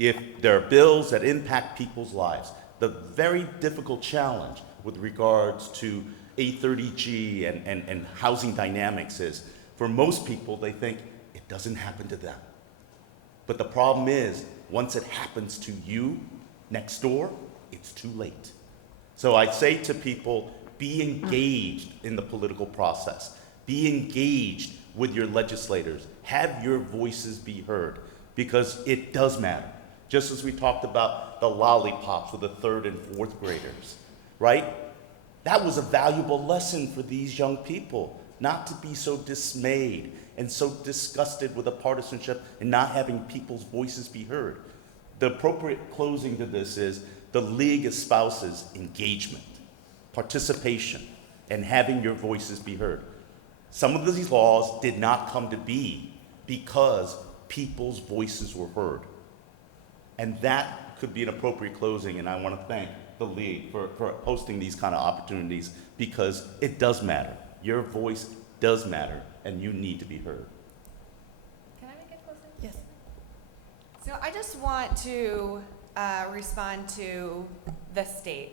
If there are bills that impact people's lives, the very difficult challenge with regards to 830G and housing dynamics is, for most people, they think it doesn't happen to them. But the problem is, once it happens to you next door, it's too late. So I say to people, be engaged in the political process. Be engaged with your legislators. Have your voices be heard, because it does matter. Just as we talked about the lollipops with the 3rd and 4th graders, right? That was a valuable lesson for these young people, not to be so dismayed and so disgusted with the partisanship and not having people's voices be heard. The appropriate closing to this is the league espouses engagement, participation, and having your voices be heard. Some of these laws did not come to be because people's voices were heard. And that could be an appropriate closing, and I want to thank the league for hosting these kind of opportunities, because it does matter. Your voice does matter, and you need to be heard. Can I make it closer? Yes. So I just want to respond to the state.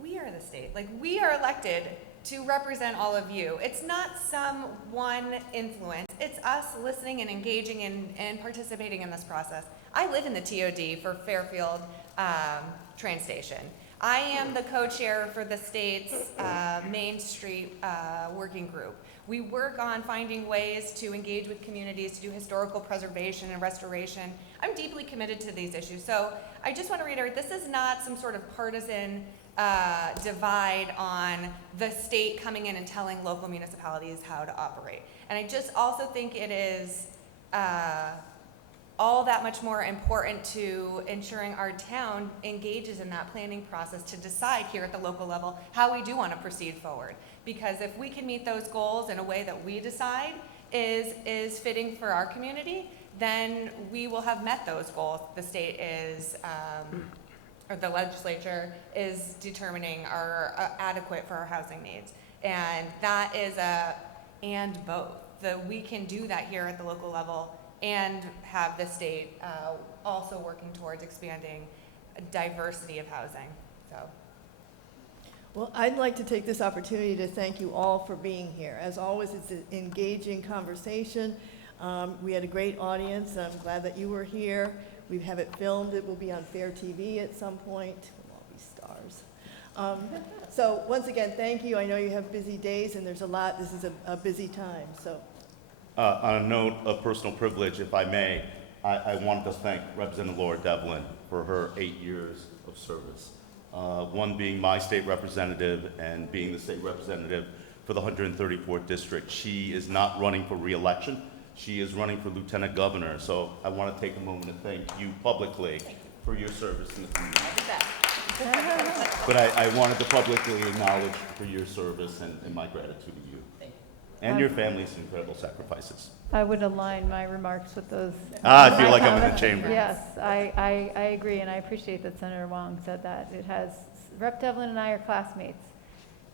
We are the state. Like, we are elected to represent all of you. It's not some one influence. It's us listening and engaging and participating in this process. I live in the TOD for Fairfield train station. I am the co-chair for the state's Main Street working group. We work on finding ways to engage with communities, to do historical preservation and restoration. I'm deeply committed to these issues. So I just want to reiterate, this is not some sort of partisan divide on the state coming in and telling local municipalities how to operate. And I just also think it is all that much more important to ensuring our town engages in that planning process to decide here at the local level how we do want to proceed forward. Because if we can meet those goals in a way that we decide is fitting for our community, then we will have met those goals the state is or the legislature is determining are adequate for our housing needs. And that is and both. We can do that here at the local level and have the state also working towards expanding a diversity of housing, so. Well, I'd like to take this opportunity to thank you all for being here. As always, it's an engaging conversation. We had a great audience. I'm glad that you were here. We have it filmed. It will be on Fair TV at some point. We'll all be stars. So once again, thank you. I know you have busy days, and there's a lot. This is a busy time, so. On a note of personal privilege, if I may, I wanted to thank Representative Laura Devlin for her 8 years of service. One being my state representative and being the state representative for the 134th district. She is not running for re-election. She is running for lieutenant governor. So I want to take a moment to thank you publicly for your service in the community. But I wanted to publicly acknowledge for your service and my gratitude to you. Thank you. And your family's incredible sacrifices. I would align my remarks with those. I feel my like I'm in the comments. chamber. Yes, I agree, and I appreciate that Senator Wong said that. It has, Rep. Devlin and I are classmates.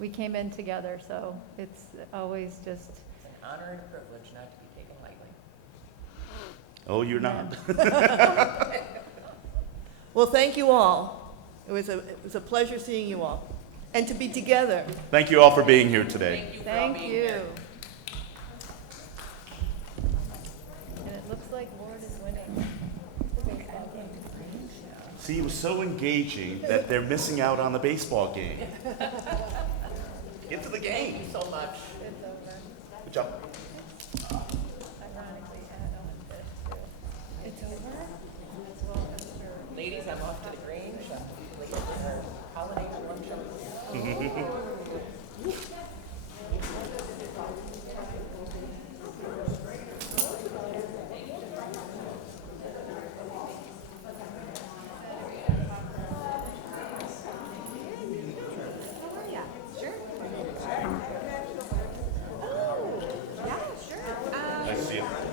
We came in together, so it's always just, It's an honor and a privilege not to be taken lightly. Oh, you're not. Well, thank you all. It was a pleasure seeing you all, and to be together. Thank you all for being here today. Thank you for all thank being you. here. And it looks like Ward is winning. See, it was so engaging that they're missing out on the baseball game. Get to the game. Thank you so much. It's over. Good job. Ironically, Ed owns it too. It's over? It's well, I'm sure. Ladies, I'm off to the Grange. I'm late for our holiday luncheon. Nice to see you.